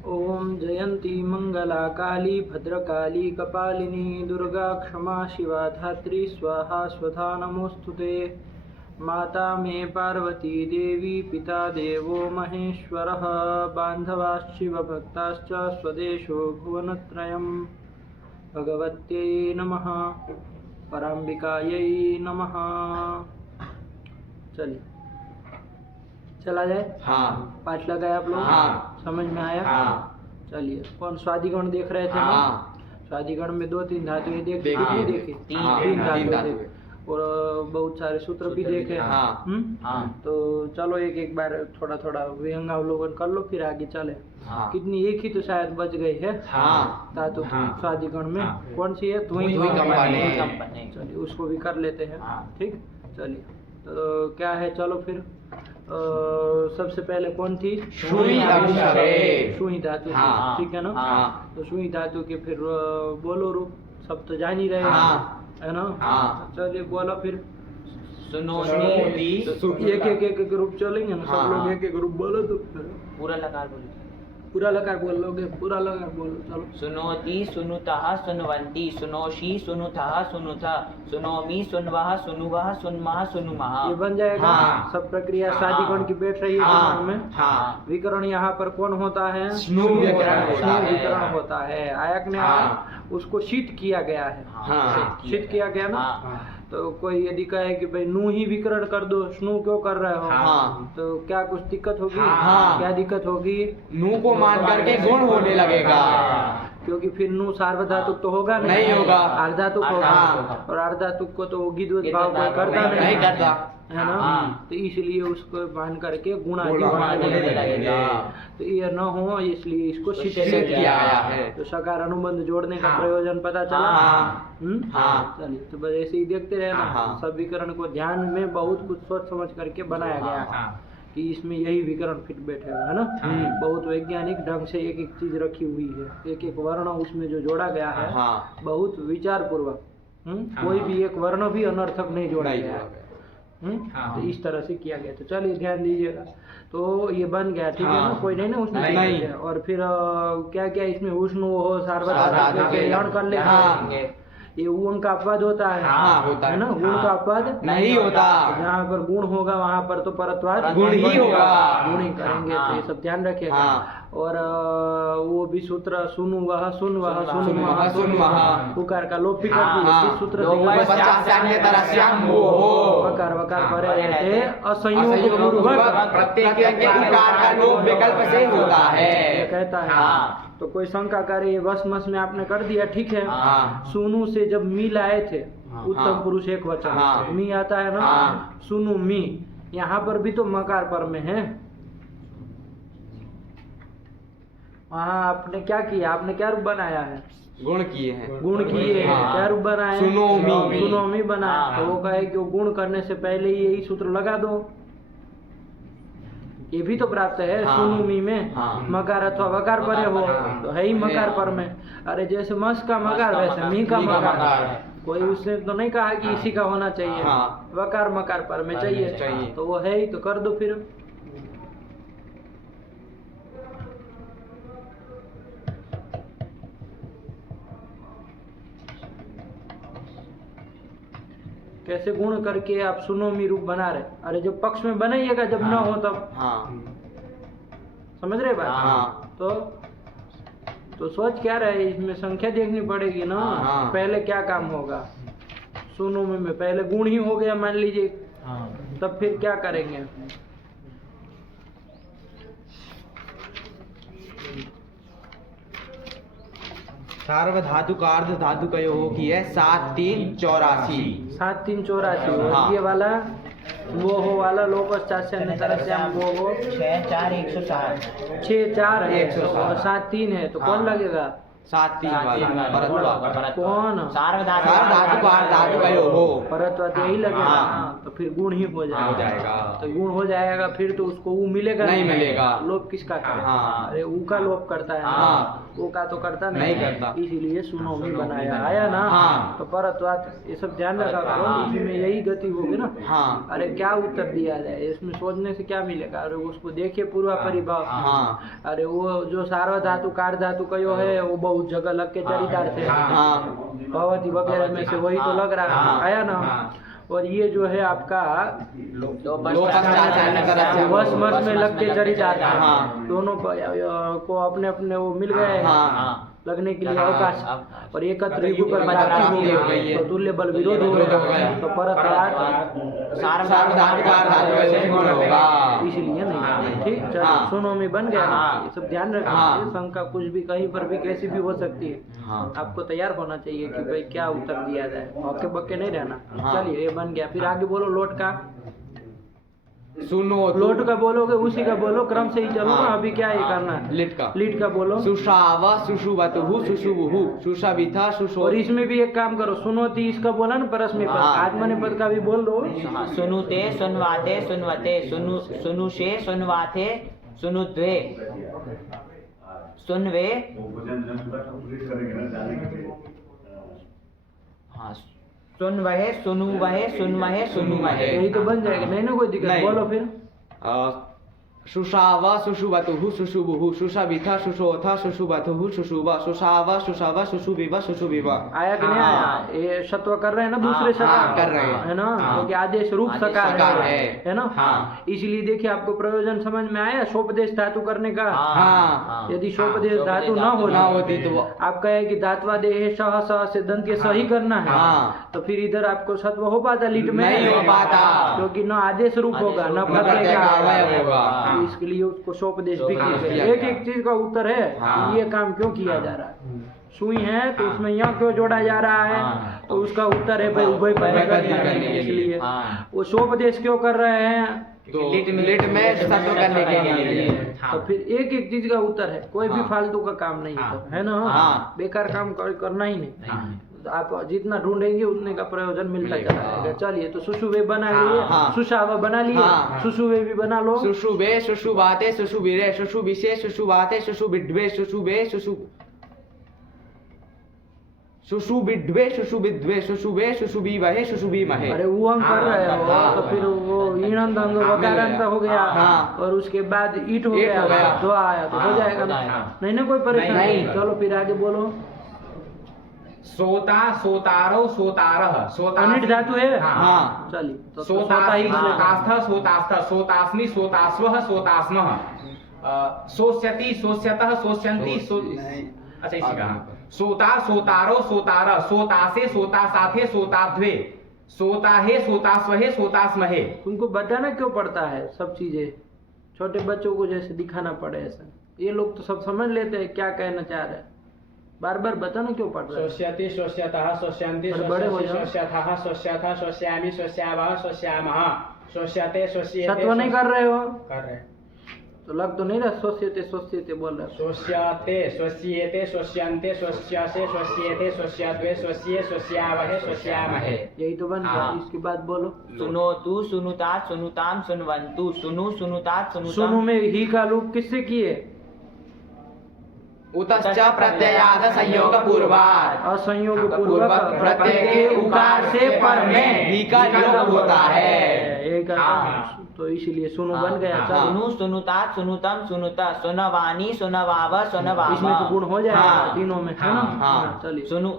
ओम जयंती मंगला काली भद्रकाली कपालिनी दुर्गा क्षमा शिवा धात्री स्वाहा स्वधा नमोस्तुते। माता मे पार्वती देवी पिता देवो महेश्वरः बान्धवाश्च शिवभक्ताश्च स्वदेशो भुवनत्रयम्। भगवत्यै नमः पराम्बिकायै नमः। चलिए चला जाए। हाँ। पाठ लगाए आप लोग? हाँ। समझ में आया? हाँ। चलिए कौन स्वादिगण देख रहे थे? हाँ। स्वादिगण में 2-3 धातु ये देखे, हाँ। कितनी देखे? हाँ। 3 तीन धातु धातु देखे और बहुत सारे सूत्र भी देखे। हाँ। हाँ। तो चलो एक बार थोड़ा थोड़ा विहंगावलोकन कर लो फिर आगे चले। हाँ। कितनी? एक ही तो शायद बच गई है हाँ। धातु हाँ। स्वादिगण में। हाँ। कौन सी है? धुई कंपनी। चलिए उसको भी कर लेते हैं। हाँ। ठीक, चलिए तो क्या है, चलो फिर सबसे पहले कौन थी? सुई अक्षरे। सुई धातु। हाँ। ठीक है ना? हाँ। तो सुई धातु के फिर बोलो रूप, सब तो जान ही रहे हैं, हाँ। है ना? हाँ। चलिए बोलो फिर। सुनोती। एक रूप चलेंगे ना, सब हाँ। लोग एक रूप बोलो तो पूरा लकार बोलो। पूरा लकार बोल लोगे, पूरा लकार बोलो। चलो सुनोति सुनुतः सुनवंती सुनोषि सुनुतः सुनुथा सुनोमि सुनवः सुनुवः सुनमः सुनुमः। ये बन जाएगा। हाँ। सब प्रक्रिया स्वादिगण की बैठ रही है हाँ। में। हाँ। विकरण यहाँ पर कौन होता है? स्नु विकरण होता स्नु है। विकरण होता है। आयक ने हाँ। उसको शीत किया गया है। हाँ। शीत किया गया ना। हाँ। तो कोई यदि कहे कि भाई नू ही विकरण कर दो, स्नु क्यों कर रहे हो? हाँ। तो क्या कुछ दिक्कत होगी? हाँ। क्या दिक्कत होगी? नू को मान करके गुण होने लगेगा। क्योंकि फिर नू सार्वधातुक तो होगा नहीं होगा। अर्धातुक होगा। हाँ। और अर्धातुक को तो गिद्वत भाव कोई करता नहीं करता। है ना? हाँ। तो इसलिए उसको मान करके गुणा गुणादि लगेगा। हाँ। तो ये न हो इसलिए इसको शीत शीत किया गया है। तो सकार अनुबंध जोड़ने का हाँ। प्रयोजन पता चला। हाँ। हाँ। चलिए तो बस ऐसे ही देखते रहना। हाँ। सब विकरण को ध्यान में बहुत कुछ सोच समझ करके बनाया गया है हाँ। कि इसमें यही विकरण फिट बैठे हुए है ना। बहुत वैज्ञानिक ढंग से एक एक चीज रखी हुई है, एक एक वर्ण उसमें जो जोड़ा गया है हाँ। बहुत विचार पूर्वक। कोई भी एक वर्ण भी अनर्थक नहीं जोड़ा नहीं गया जोड़ा है। हाँ। तो इस तरह से किया गया। तो चलिए ध्यान दीजिएगा। तो ये बन गया, ठीक है ना? हाँ। कोई नहीं ना उसमें नहीं। दिक्कत है। और फिर क्या क्या इसमें उष्ण हो सार्वधातुक सार्वधातुक के यण कर लेते हाँ। हैं। ये उन का अपवाद होता है। हाँ, होता है। ना? गुण हाँ। का अपवाद नहीं होता। जहाँ पर गुण होगा वहाँ पर तो परत्वाद गुण ही होगा। गुण ही करेंगे। तो ये सब ध्यान रखिएगा। हाँ। और वो भी सूत्र सुनु वह सुन वह सुन सुन वह वह सुन वह। पुकार का लोप भी कर हाँ। दिए। इस सूत्र से वकार वकार हाँ। परे रहते असंयोग असंयोग पूर्वक प्रत्येक के उकार का लोप विकल्प से होता है। ये कहता है। हाँ। तो कोई शंका करे, वस मस में आपने कर दिया, ठीक है। हाँ। सुनु से जब मी लाए थे, हाँ। उत्तम पुरुष एक वचन, हाँ। मी आता है ना। हाँ। सुनु मी, यहाँ पर भी तो मकार पर में है। वहाँ आपने क्या किया? आपने क्या रूप बनाया है? गुण किए हैं। गुण किए हैं। हाँ। क्या रूप बनाए? सुनोमी। सुनोमी बनाया। हाँ। तो वो कहे कि वो गुण करने से पहले ही यही सूत्र लगा दो। ये भी तो प्राप्त है। हाँ। सुनुमी में हाँ। मकार अथवा वकार परे हो हाँ। तो है ही मकार पर में। अरे जैसे मस का मकार वैसे मी का मकार। कोई उसने तो नहीं कहा कि इसी का होना चाहिए। हाँ। वकार मकार पर में चाहिए। चाहिए। तो वो है ही, तो कर दो फिर। कैसे गुण करके आप सुनोमी रूप बना रहे? अरे जब पक्ष में बनाइएगा, जब न हो तब। हाँ। समझ रहे बात? हाँ। तो सोच क्या रहे, इसमें संख्या देखनी पड़ेगी ना। हाँ। पहले क्या काम होगा? सुनोमी में पहले गुण ही हो गया मान लीजिए, तब फिर क्या करेंगे? सार्वधातुक अर्ध धातुक की है 7-3-84। 7-3-84। हाँ। ये वाला वो हो वाला लोकश्चास्य अन्यतरस्याम वो हो 6-4-107। 6-4 है 107। और 7-3 है तो कौन हाँ। लगेगा? परत्वा कौन सार्वधातुकार्धातुकयोः परत्वा तो यही लगेगा हाँ। ना, तो फिर गुण ही हो हो जाएगा। तो गुण हो जाएगा, फिर तो उसको ऊ मिलेगा नहीं मिलेगा। लोप किसका करे? हाँ। अरे ऊ का लोप करता है ना, हाँ। ऊ का तो करता नहीं करता। इसीलिए सुनो में बनाया आया ना। हाँ। तो परत्वात ये सब ध्यान रखा करो, हाँ। इसमें यही गति होगी ना। हाँ। अरे क्या उत्तर दिया जाए, इसमें सोचने से क्या मिलेगा? अरे उसको देखिए पूर्वा परिभाव। हाँ। अरे वो जो सार्वधातु कार्धातु कयो है वो बहुत जगह लग के चरितार्थ है, हाँ। भगवती वगैरह में से वही तो लग रहा है, हाँ। आया ना। और ये जो है आपका वस मस में लग के चरितार्थ है। हाँ। दोनों को अपने अपने वो मिल गए हाँ। लगने के लिए अवकाश, और एकत्र रिगु पर युगपद प्राप्ति हो प्राप्ति हो गई, गई। तो तुल्य बल विरोध हो गया, तो परत्वात सार्वधातुकार्धातुकयोः गुण होगा। इसलिए नहीं। ठीक, चलो हाँ। सुनो में बन गया ना। हाँ। ये सब ध्यान रखना हाँ। चाहिए, शंका कुछ भी कहीं पर भी कैसी भी हो सकती है। हाँ। आपको तैयार होना चाहिए कि भाई क्या उत्तर दिया जाए, हक्के बक्के नहीं रहना। हाँ। चलिए ये बन गया, फिर आगे बोलो लोट का। सुनो लोट का बोलोगे उसी का बोलो, क्रम से ही चलो ना। हाँ। अभी क्या ये करना है? लिट का लीट का बोलो। सुषाव सुषुवतुः सुषुवुः सुषाविथा सुषो। और इसमें भी एक काम करो, सुनोती इसका बोला ना परस्मै पद, हाँ। आत्मनेपद का भी बोल दो। सुनुते सुनवाते सुनवते सुनुषे सुनवाथे सुनुद्वे सुनवे। हाँ, सुनवहे सुनुवहे सुनमहे सुनुमहे। यही तो बन जाएगा, नहीं ना कोई दिक्कत। नहीं। बोलो फिर। सुषाव सुषुवतुः सुषुवुः सुषाविथा सुषोथा सुषुवतुः सुषुव सुषाव सुषाव सुषुविव सुषुविव। आया कि नहीं आया? ये सत्व कर रहे हैं ना दूसरे हाँ, सकार कर रहे हैं। है ना, हाँ। क्योंकि आदेश रूप आदेश सकार सकार है ना। हाँ। इसलिए देखिए आपको प्रयोजन समझ में आया शोपदेश धातु करने का। हाँ। यदि शोपदेश धातु न होती तो वो- आप कहे कि धात्वादेह सह सह से दंत के सही करना है, हाँ। तो फिर इधर आपको सत्व हो पाता लीट में? नहीं हो पाता। क्योंकि न आदेश रूप होगा न प्रत्यय प्रत्यय का का अवयव होगा। तो इसके लिए उसको शोपदेश भी हाँ, किया किया एक गया। एक चीज का उत्तर है हाँ। ये काम क्यों किया जा रहा है। सुई है तो उसमें यह क्यों जोड़ा जा रहा है, हाँ। तो उसका उत्तर है भाई उभय पद उभय पद करने करने के के इसलिए। हाँ। वो शोपदेश क्यों कर रहे हैं, तो लिट में सत्व करने के लिए। तो फिर एक एक चीज का उत्तर है, कोई भी हाँ। फालतू का काम नहीं हाँ। है ना। हाँ। बेकार काम करना ही नहीं। आप जितना ढूंढेंगे उतने का प्रयोजन मिलता मिलेगा। चला जाएगा। चलिए तो सुषुवे बना लिए, हाँ। सुषावा बना लिए, हाँ। सुषुवे भी बना लो। सुषुवे सुषुवाते सुषुविरे सुषुविषे सुषुवाते सुषुविड्वे सुषुवे सुषुविड्वे सुषुविद्वे सुषुवे सुषुविवहे सुषुविमहे। अरे वो हम कर रहे हो हाँ। तो फिर वो ईणंत अंग वकारांत हो गया, हाँ। और उसके बाद ईट हो ईट हो गया, गया। तो आया तो हो हाँ, जाएगा हो ना। जाएगा। नहीं ना कोई परेशानी। नहीं। चलो फिर आगे बोलो। सोता सोतारो सोतारः सोता अनिट धातु है। हाँ। चलिए तो सोता ही सोतास्मि बनेगा। सोतास्थ सोतास्थ सोतास्मि सोतास्वः सोतास्मः सोष्यति सोष्यतः सोष्यन्ति अच्छा इसी का हाँ। सोता सोतारो सोतारः सोतासे सोतासाथे सोताद्वे सोताहे सोतास्वहे सोतास्महे। तुमको बताना क्यों पड़ता है सब चीजें, छोटे बच्चों को जैसे दिखाना पड़े ऐसा। ये लोग तो सब समझ लेते हैं क्या कहना चाह रहे हैं, बार बार बताना क्यों पड़ रहा है। शोष्यति शोष्यतः शोष्यन्ति और बड़े हो जाओ। शोष्यथः शोष्यथ शोष्यामि शोष्यावः शोष्यामः शोष्यते शोष्येते। सत्व नहीं कर रहे हो कर रहे। तो लग तो नहीं रहा सोचते बोल रहे हो। शोष्यते शोष्येते शोष्यन्ते शोष्यसे शोष्येते शोष्यद्वे शोष्ये शोष्यावहे शोष्यामहे। यही तो बन गया। हाँ। इसके बाद बोलो। सुनोतु सुनुतात सुनुताम सुनवन्तु सुनु सुनुतात सुनु सुनुताम। में ही का लोप किससे किए? उतश्च प्रत्ययाद संयोग पूर्वात् असंयोग पूर्वक पूर्वक प्रत्यय के उकार से पर में ही का योग होता है। एक तो इसलिए सुनु बन गया। हाँ। चलो सुनु सुनुतात सुनुतम सुनुत सुनवानी सुनवाव सुनवावा। इसमें तो गुण हो जाएगा हाँ। तीनों में, है ना। हाँ। हाँ, चलिए सुनु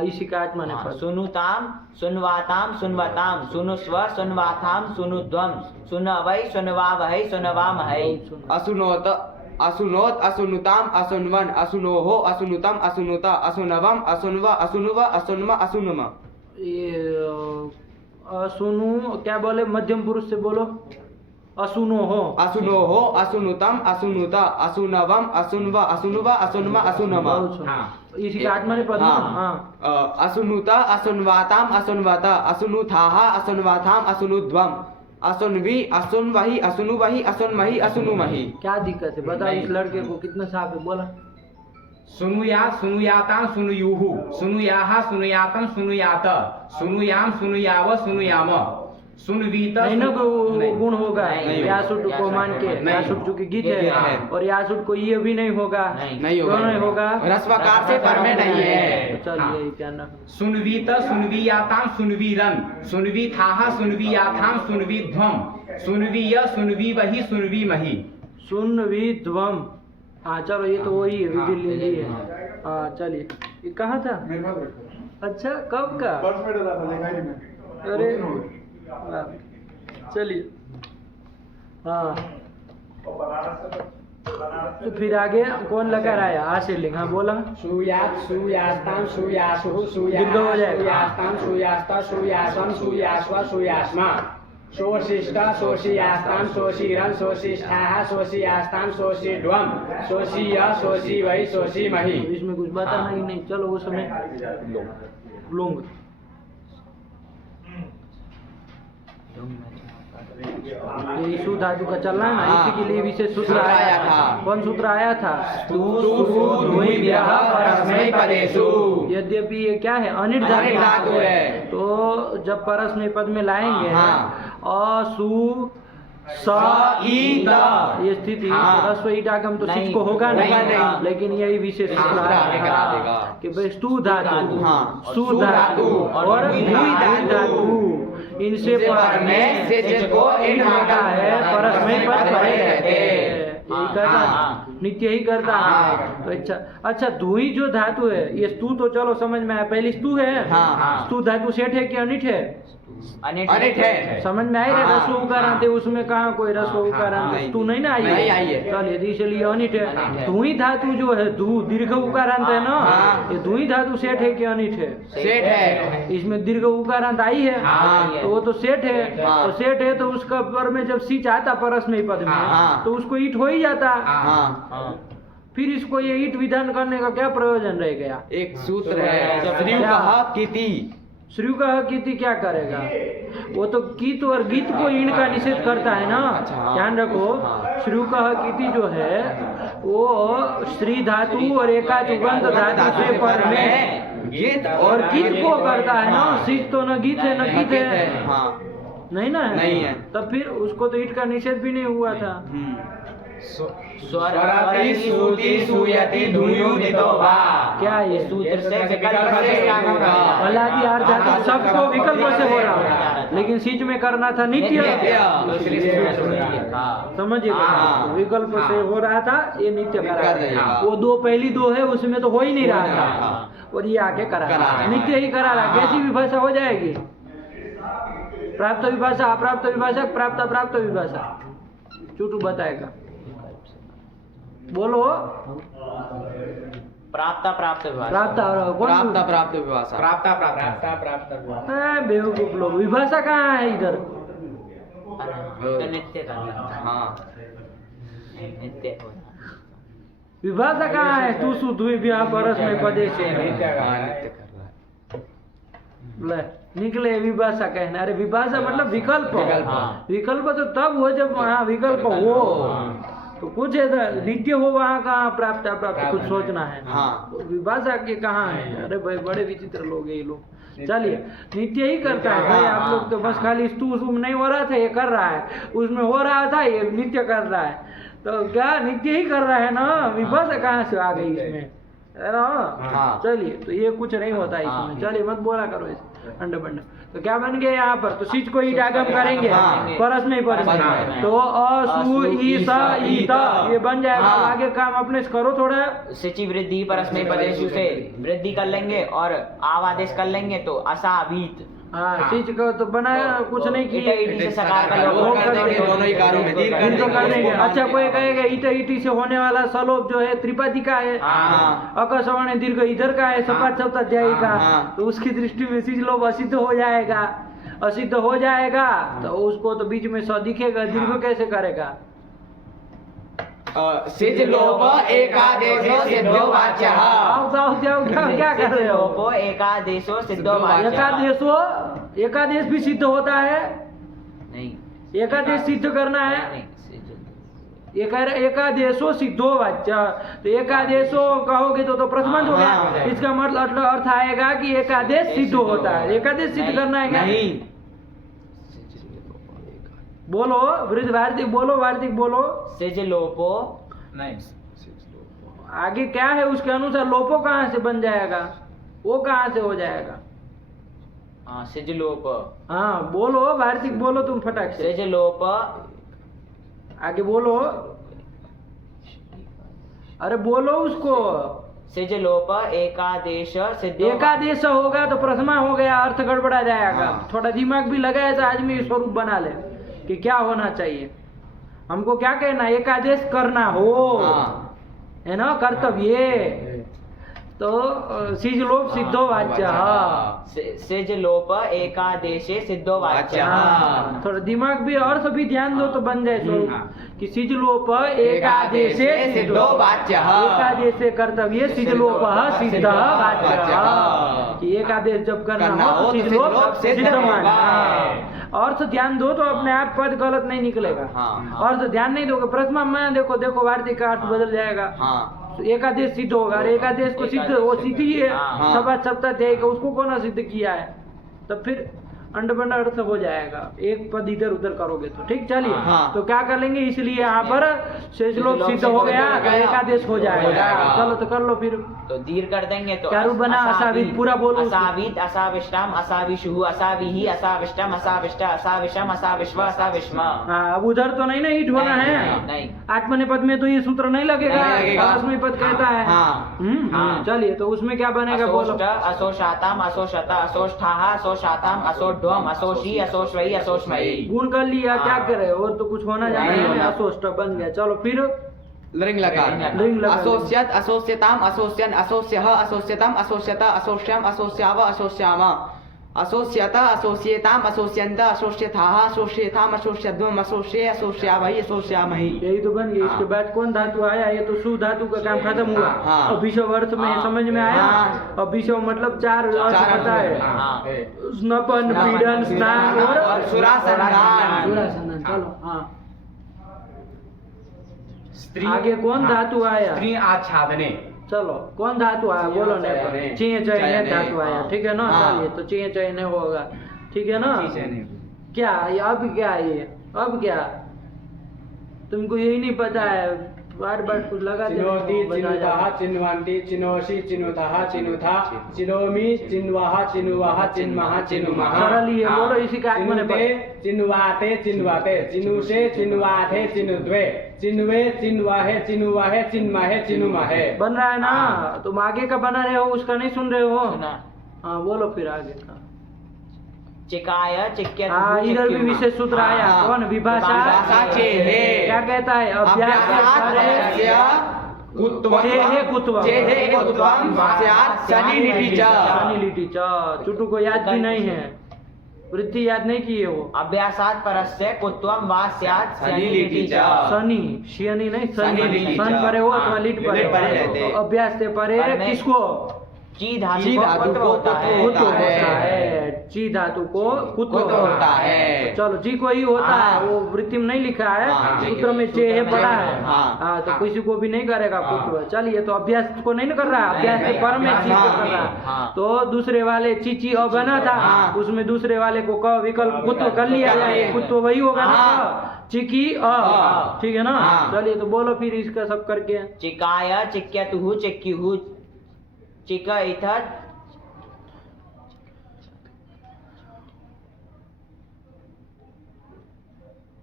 इसी का आत्मा ने हाँ, पद। सुनुताम सुनवाताम सुनवताम सुनुस्व सुनवाथाम सुनुध्वम सुनवै सुनवावहै सुनवामहै। असुनोत असुनोत असुनुताम असुनवन असुनोहो असुनुतम असुनुता असुनवम असुनव असुनुव असुन्म असुनुम। ये असुनु क्या बोले, मध्यम पुरुष से बोलो। असुनो हो असुनोहो असुनुतम असुनुता असुनवम असुन्व असुनुव असुन्म असुनम। बहुत सुनो। हाँ। इसी का आत्मा ने पद ना। हाँ असुनुता असुन्वाताम असुन्वता असुनुथाः असुन्वाथाम असुनुध्वम असुन्वी असुन्वहि असुनुवहि असुन्महि असुनुमहि। क्या दिक्कत है बताओ। इस लड़के को कितना साफ है बोला। सुनुयात सुनुयातां सुनुयुः सुनुयाः सुनुयातं सुनुयात सुनुयाम सुनुयाव सुनुयाम सुनवीत नहीं ना वो नहीं। गुण होगा नहीं। यासुट को मान के नहीं। यासुट चूंकि गीत गीत है है। और यासुट को ये भी नहीं होगा नहीं होगा। क्यों नहीं होगा रस्वकार से पर में नहीं है। तो चलिए ध्यान रखना सुनवीत सुनवीयातां सुनवीरन सुनवीथाः सुनवीयाथां सुनवीध्वम सुनवीय सुनवीवहि सुनवीमहि सुन वी ध्वम। हाँ चलो ये तो वही है विधिलिंगी है। हाँ चलिए ये कहाँ था अच्छा कब का अरे वाह, चलिए हाँ तो फिर आगे कौन लगा रहा है आ से लिंग हाँ बोला सुयात सुयास्तां सुयासुः दीर्घ हो जाएगा। सुयास्तां सुयास्ता सुयासं सुयास्वा सुयास्मा सोशिष्ट सोशियास्तां सोशिरं सोशिष्ठाः सोशियास्तां सोशिध्वं सोशिय सोशिवै सोशिमहि। इसमें कुछ बताना ही नहीं चलो उस समय लूंग ये सु धातु का चलना है ना हाँ। इसी के लिए विशेष सूत्र सूत्र आया आया था था। कौन सूत्र आया था परस्मैपदेषु। यद्यपि ये क्या है अनिट अनिट धातु है। तो जब परस्मय पद में लाएंगे हाँ। असु स ई द। ये स्थिति हाँ। रस्व ईटागम तो नहीं, सिच को होगा नहीं, नहीं। लेकिन यही विशेष हाँ, सूत्र सूत्र आया आगे करा था देगा। कि भाई स्तु धातु हाँ। सु सु धातु धातु और और द्वि द्वि धातु इनसे पर में से को इन होता है परस्मय पद परे रहते हैं। यही हाँ, करता हाँ। है नित्य ही करता है तो अच्छा अच्छा धुई जो धातु है ये स्तु तो चलो समझ में आया पहली स्तु है हाँ। स्तु धातु सेठ है कि अनिट है अनिट है। समझ में आई रहा हाँ, रस्व उकारांत है उसमें कहाँ कोई रस्व उकारांत नहीं। स्तु नहीं ना आई नहीं आई है। चलिए इसलिए अनिट है अनिट है। धुई धातु जो है धु दीर्घ उकारांत है ना हाँ। ये धुई धातु सेठ है कि अनिट है सेठ है। इसमें दीर्घ उकारांत आई है हाँ। तो वो तो सेठ है हाँ। तो सेठ है तो उसका पर में जब सिच आता परस्मय पद में हाँ। तो उसको ईट हो ही जाता हाँ। फिर इसको ये ईट विधान करने का क्या प्रयोजन रह गया एक सूत्र है जब श्रीयुकः किति। श्रीयु का कीति क्या करेगा वो तो कीत और गीत को ईण का निषेध करता है ना अच्छा, हाँ। ध्यान रखो हाँ। श्रीयु का कीति जो है वो श्री धातु और एकाच उगंत धातु से पर में गीत और गीत को करता है ना हाँ। सिच तो न गीत है न गीत है हाँ। नहीं ना है नहीं है। तब फिर उसको तो ईट का निषेध भी नहीं हुआ था स्वरति सूति सूयति धुयुदितो वा। क्या ये सूत्र से विकल्प से स्टार्ट होगा। भलादि अर्थ धातु सबको विकल्प से हो रहा है लेकिन सिच में करना था नित्य हाँ। समझिए हाँ। विकल्प से हो रहा था ये नित्य करा कर रहा देगा। है वो दो पहली दो है उसमें तो हो ही नहीं रहा था हाँ। और ये आके करा करा रहा रहा है है। नित्य ही करा रहा है हाँ। कैसी विभाषा हो जाएगी प्राप्त विभाषा अप्राप्त विभाषा प्राप्त अप्राप्त विभाषा चूटू बताएगा बोलो प्राप्त प्राप्त विभाषा। प्राप्त और कौन प्राप्त प्राप्त विभाषा। प्राप्ता प्राप्ता प्राप्त बेवकूफ लोग विभाषा कहाँ है इधर तो नित्य करना। हाँ। नित्य होना। विभाषा कहाँ है तू सु दुई ब्याह परस में पदे से हाँ, नित्य कर रहा है। ले निकले विभाषा कहना अरे विभाषा मतलब विकल्प विकल्प। हाँ। विकल्प तो तब हो जब वहाँ विकल्प हो तो कुछ है नित्य हो वहाँ कहाँ प्राप्त अप्राप्त कुछ सोचना है हाँ। तो विभाषा के कहाँ है अरे भाई बड़े विचित्र लोग हैं ये लोग चलिए नित्य ही करता है भाई आप लोग तो बस खाली स्तु उसमें नहीं हो रहा था ये कर रहा है उसमें हो रहा था ये नित्य कर रहा है तो क्या नित्य ही कर रहा है ना विभाषा कहाँ से आ गई इसमें है ना हाँ। चलिए तो ये कुछ नहीं होता इसमें हाँ। चलिए मत बोला करो इसे अंडे बंडे तो क्या बन गया यहाँ पर तो सिच को ईटागम करेंगे हाँ। परस में परस में हाँ। तो असु ई सा ई ता ये बन जाएगा हाँ। आगे काम अपने से करो थोड़ा सिचि वृद्धि परस्मय पदेषु से वृद्धि कर लेंगे और आव आदेश कर लेंगे तो असाभीत। हाँ सिच को तो बनाया कुछ नहीं इटा किया इटी से सकार का वो लोग कर देंगे। दोनों ही कारों में दीर्घ कर इनको कर देंगे। देंगे अच्छा कोई कहेगा ईटा ईटी से होने वाला सलोप जो है त्रिपादी का है हाँ। अकस्वर्ण दीर्घ इधर का है सपाट सप्ताध्यायी का हाँ। तो उसकी दृष्टि में सिच लोप असिद्ध हो जाएगा असिद्ध हो जाएगा तो उसको तो बीच में स दिखेगा दीर्घ कैसे करेगा सिज लोप एकादेशो सिद्धो वाच्यः। आओ क्या कर रहे हो लोपो एकादेशो सिद्धो वाच्यः। एकादेश भी सिद्ध होता है नहीं एकादेश सिद्ध करना है नहीं, ये कह रहे एकादेशो सिद्धो वाच्य, तो एकादेशो कहोगे तो प्रथमांत हो गया। इसका मतलब अर्थ आएगा कि एकादेश सिद्ध होता है। एकादेश सिद्ध करना है क्या? नहीं, बोलो वृद्ध वार्तिक बोलो, वार्तिक बोलो। सिज लोपो नहीं, आगे क्या है उसके अनुसार लोपो कहाँ से बन जाएगा, वो कहाँ से हो जाएगा? हाँ सिज लोप, हाँ बोलो वार्तिक बोलो तुम फटाक से, सिज लोप आगे बोलो, अरे बोलो उसको। सिज लोप एकादेश सिद्धो। एकादेश होगा तो प्रथमा हो गया, अर्थ गड़बड़ा जाएगा। थोड़ा दिमाग भी लगाए तो आदमी स्वरूप बना ले कि क्या होना चाहिए। हमको क्या कहना, एकादेश करना हो, हाँ, है ना, कर्तव्य। तो सिजलोप सिद्धो वाच्य। सिज लोप एकादेशे सिद्धो वाच्य। हाँ, थोड़ा दिमाग भी अर्थ भी ध्यान दो तो बन जाए स्वरूप कि सिजलोप एकादेशे सिद्धो वाच्य। एकादेशे कर्तव्य सिजलोप सिद्ध वाच्य। कि एकादेश जब करना हो तो सिजलोप सिद्ध मानना। अर्थ ध्यान दो तो अपने आप पद गलत नहीं निकलेगा। हाँ। अर्थ ध्यान नहीं दोगे, प्रथमा में देखो देखो वार्तिक का अर्थ बदल जाएगा। हाँ, तो एकादेश सिद्ध होगा, और एकादेश को सिद्ध, वो सिद्ध ही है। हाँ। सभा सप्ताध्यायी का उसको कौन सिद्ध किया है? तब फिर अंडबंड अर्थ हो जाएगा, एक पद इधर उधर करोगे तो। ठीक, चलिए। हाँ। तो क्या कर लेंगे, इसलिए यहाँ पर शेषलोक सिद्ध हो गया तो एकादेश हो जाएगा। चलो तो कर लो फिर। तो दीर्घ कर देंगे तो क्या रूप बना? असावित, पूरा बोलो। असावित, असाविष्टाम, असाविषुः, असाविहि, असाविष्टम, असाविष्ट, असाविषम, असाविश्व, असाविष्म। हाँ, अब उधर तो नहीं ना ईट होना है। नहीं। आत्मनेपद में तो ये सूत्र नहीं लगेगा, नहीं लगेगा। परस्मै पद कहता है। हाँ। चलिए, तो उसमें क्या बनेगा बोलो। असोष्ट, असोषाताम, असोषत, असोष्ठाः, असोषाताम, असोढ्वम, असोषी, असोष्वै, असोष्मयी। गुण कर लिया, क्या करे, और तो कुछ होना जाना नहीं है। होना। असोष्ट बन गया। चलो फिर लिंग लगा। लिंग लगा। असोस्यत, असोस्यताम, असोस्यन, असोस्यः, असोस्यतम, असोस्यता, असोस्यम, असोस्याव, असोस्याम, असोस्यत, असोस्येताम, असोस्यन्त, असोस्यथाः, असोस्येथाम, असोस्यध्वम, असोस्ये, असोस्यावहि, असोस्यामहि। यही तो बन गया। इसके बाद कौन धातु आया? ये तो सु धातु का काम खत्म हुआ। हाँ। अब विषव अर्थ में समझ में आया। हाँ। अब विषव मतलब चार अर्थ चार पता है। हाँ। स्नपन, पीड़न, स्नान और सुरासंधान। सुरासंधान। चलो हाँ, स्त्री आगे कौन धातु आया? स्त्री आच्छादने। चलो कौन धातु आया बोलो। चयने। चीय चयने धातु आया। हाँ। ठीक है ना। हाँ। चलिए, तो चीय चयने होगा। ठीक है ना। क्या ये अब क्या ये अब क्या तुमको यही नहीं पता है? बार बार कुछ लगा दे। चिनोति, चिनुतः, चिन्वन्ति, चिनोषि, चिनुतः, चिनुथा, चिनोमि, चिन्वः, चिनुवः, चिन्मः, चिनुमः। सरल ही है, बोलो इसी का आत्मने चिनुते, चिन्वाते, चिन्वते, चिनुषे, चिन्वाथे, चिनुद्वे, चिन्वे, चिन्वहे, चिनुवहे, चिन्महे, चिनुमहे। बन रहा है ना। तुम आगे का बना रहे हो, उसका नहीं सुन रहे हो। सुना। हाँ बोलो फिर आगे का। चिकाय, चिक्य, हाँ, इधर भी विशेष सूत्र आया। हाँ। कौन? विभाषा विभाषा चेहे। क्या कहता है? अभ्यास अभ्यासात् कुत्वम, चेहे कुत्वम, चेहे कुत्वम स्यात् शनि लिटि च। शनि लिटि च। चुटू को याद भी नहीं है, वृत्ति याद नहीं किए हो। अभ्यासात् परस्य कुत्वम वा स्यात् शनि लिटि च। शनि, शनि नहीं, शनि शनि। लिटि सन च। परे हो अथवा लिट लिट परे परे रहते। हो। तो अभ्यास से परे पर में किसको? ची धातु ची को धातु कुत्व को होता है। कुत्व होता होता है। है। ची धातु को कुत्व कुत्व होता है। तो चलो, जी को ही होता है, वो वृत्ति में नहीं लिखा है, हाँ, सूत्र में चे है पड़ा है। हाँ। हाँ, तो किसी को भी नहीं करेगा कुत्व। चलिए, तो अभ्यास को नहीं कर रहा, अभ्यास से पर में ची को कर रहा। हाँ। तो दूसरे वाले ची अ बना था, हाँ। उसमें दूसरे वाले को क विकल्प कुत्व कर लिया जाए। कुत्व वही होगा ना, हाँ। चिकी अ। ठीक है ना। हाँ। चलिए, तो बोलो फिर इसका सब करके। चिकाय, चिक्यतुः, चिक्युः, चिक इथ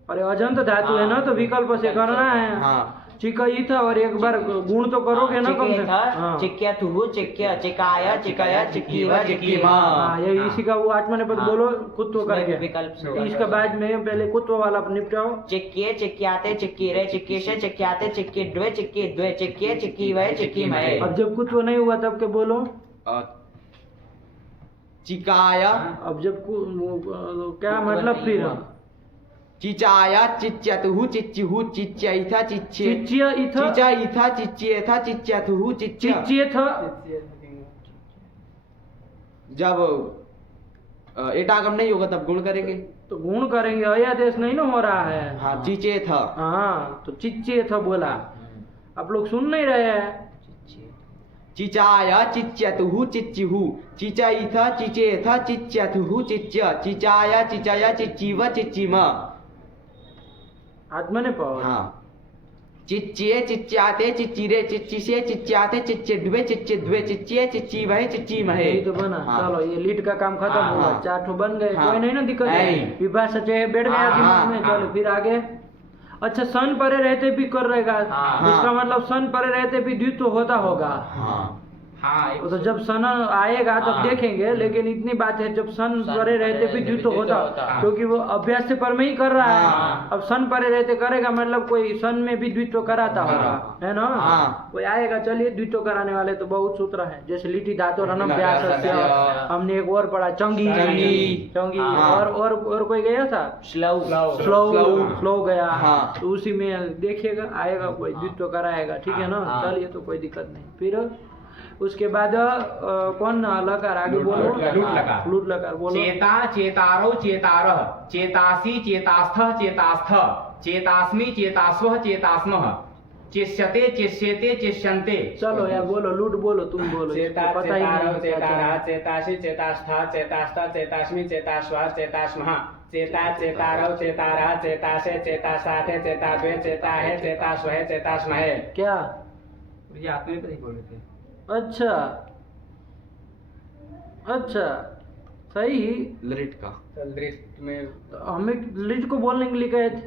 अरे अजंत धातु है ना, तो विकल्प से करना है। हाँ। चिकई था, और एक बार गुण तो करोगे ना कम से हाँ। चिक्यतुः, चिक्य, चिकाय, चिकय, चिक्कीव, चिक्कीमा। हाँ, ये इसी का वो आत्मनेपद बोलो कुत्व करके। विकल्प से। इसका बाद में पहले कुत्व वाला निपटाओ। चिक्ये, चिक्याते, चिक्कीरे, चिक्कीशे, चिक्याते, चिक्कीद्वे, चिक्कीद्वे, चिक्ये, चिक्कीवै, चिक्कीमये। अब जब कुत्व नहीं हुआ तब के बोलो। चिकाय, अब जब क्या मतलब फिर? चिचाय, चिच्यतुः, चिच्युः, चिच्यैथ, चिच्ये, चिच्य इथ, चिचैथ, चिच्येथ, चिच्यतुः, चिच्य। चिच्ये था। जब एटागम नहीं होगा तब गुण करेंगे। तो गुण करेंगे, अयादेश नहीं ना हो रहा है। हाँ चिचेथ। हाँ तो चिच्चेथ बोला, आप लोग सुन नहीं रहे हैं। चिचाय चिच्यतुः चिच्युः, चिचैथ चिचेथ चिच्यतुः चिच्य, चिचाय चिचय चिच्चिव चिच्चिम। आत्मा ने पाओ। हाँ चिच्ये चिच्याते चिच्चिरे चिच्चिसे चिच्याते चिच्चिद्वे चिच्चिद्वे चिच्ये चिच्चिवहे चिच्चिमहे। यही तो बना। हाँ। चलो ये लीड का काम खत्म हाँ, हुआ, हाँ। 4 ठो बन गए। हाँ। कोई नहीं ना दिक्कत है, नहीं। विभाषा चाहे बैठ गया हाँ, दिमाग हाँ, में। हाँ। चलो फिर आगे। अच्छा सन परे रहते भी कर रहेगा, हाँ। इसका मतलब सन परे रहते भी द्वित्व होता होगा। हाँ हाँ वो तो जब सन आएगा तब हाँ। देखेंगे, लेकिन इतनी बात है जब सन सन परे रहते भी परे द्वित्व रहते होता, होता। क्योंकि वो अभ्यास से पर में ही कर रहा है। हाँ। अब सन परे रहते करेगा मतलब कोई सन में भी द्वित्व कराता होगा, है ना। हाँ। कोई आएगा। चलिए द्वित्व कराने वाले तो बहुत सूत्र है, जैसे लिटी धातु रनम व्यास, हमने एक और पढ़ा चंगी चंगी। चंगी। हाँ। और कोई गया था श्लव स्लो गया। हाँ। तो उसी में देखिएगा आएगा कोई द्वित्व कराएगा, ठीक है ना। हाँ। चलिए तो कोई दिक्कत नहीं। फिर उसके बाद कौन लकार आगे बोलो। लूट लकार बोलो। चेता चेतारो चेतारः, चेतासी चेतास्थः चेतास्थ, चेतास्मि चेतास्वः चेतास्मः, चेष्यते चेष्येते चेष्यन्ते। चलो यार बोलो, लूट बोलो, तुम बोलो। चेता इसको पता ही चेतारो नहीं क्या चल रहा चेतारः है। चेतासि चेतास्था चेतास्था चेतास्मि चेतास्वः चेतास्मः, चेता चेतारौ चेतारः चेतासे चेतासाथे चेताद्वे चेताहे चेतास्वहे चेतास्महे। क्या? ये आत्मा पर ही बोल रहे थे। अच्छा अच्छा सही। लरिट का। दृष्ट में तो हमें लिट को बोलने के लिए कहे थे।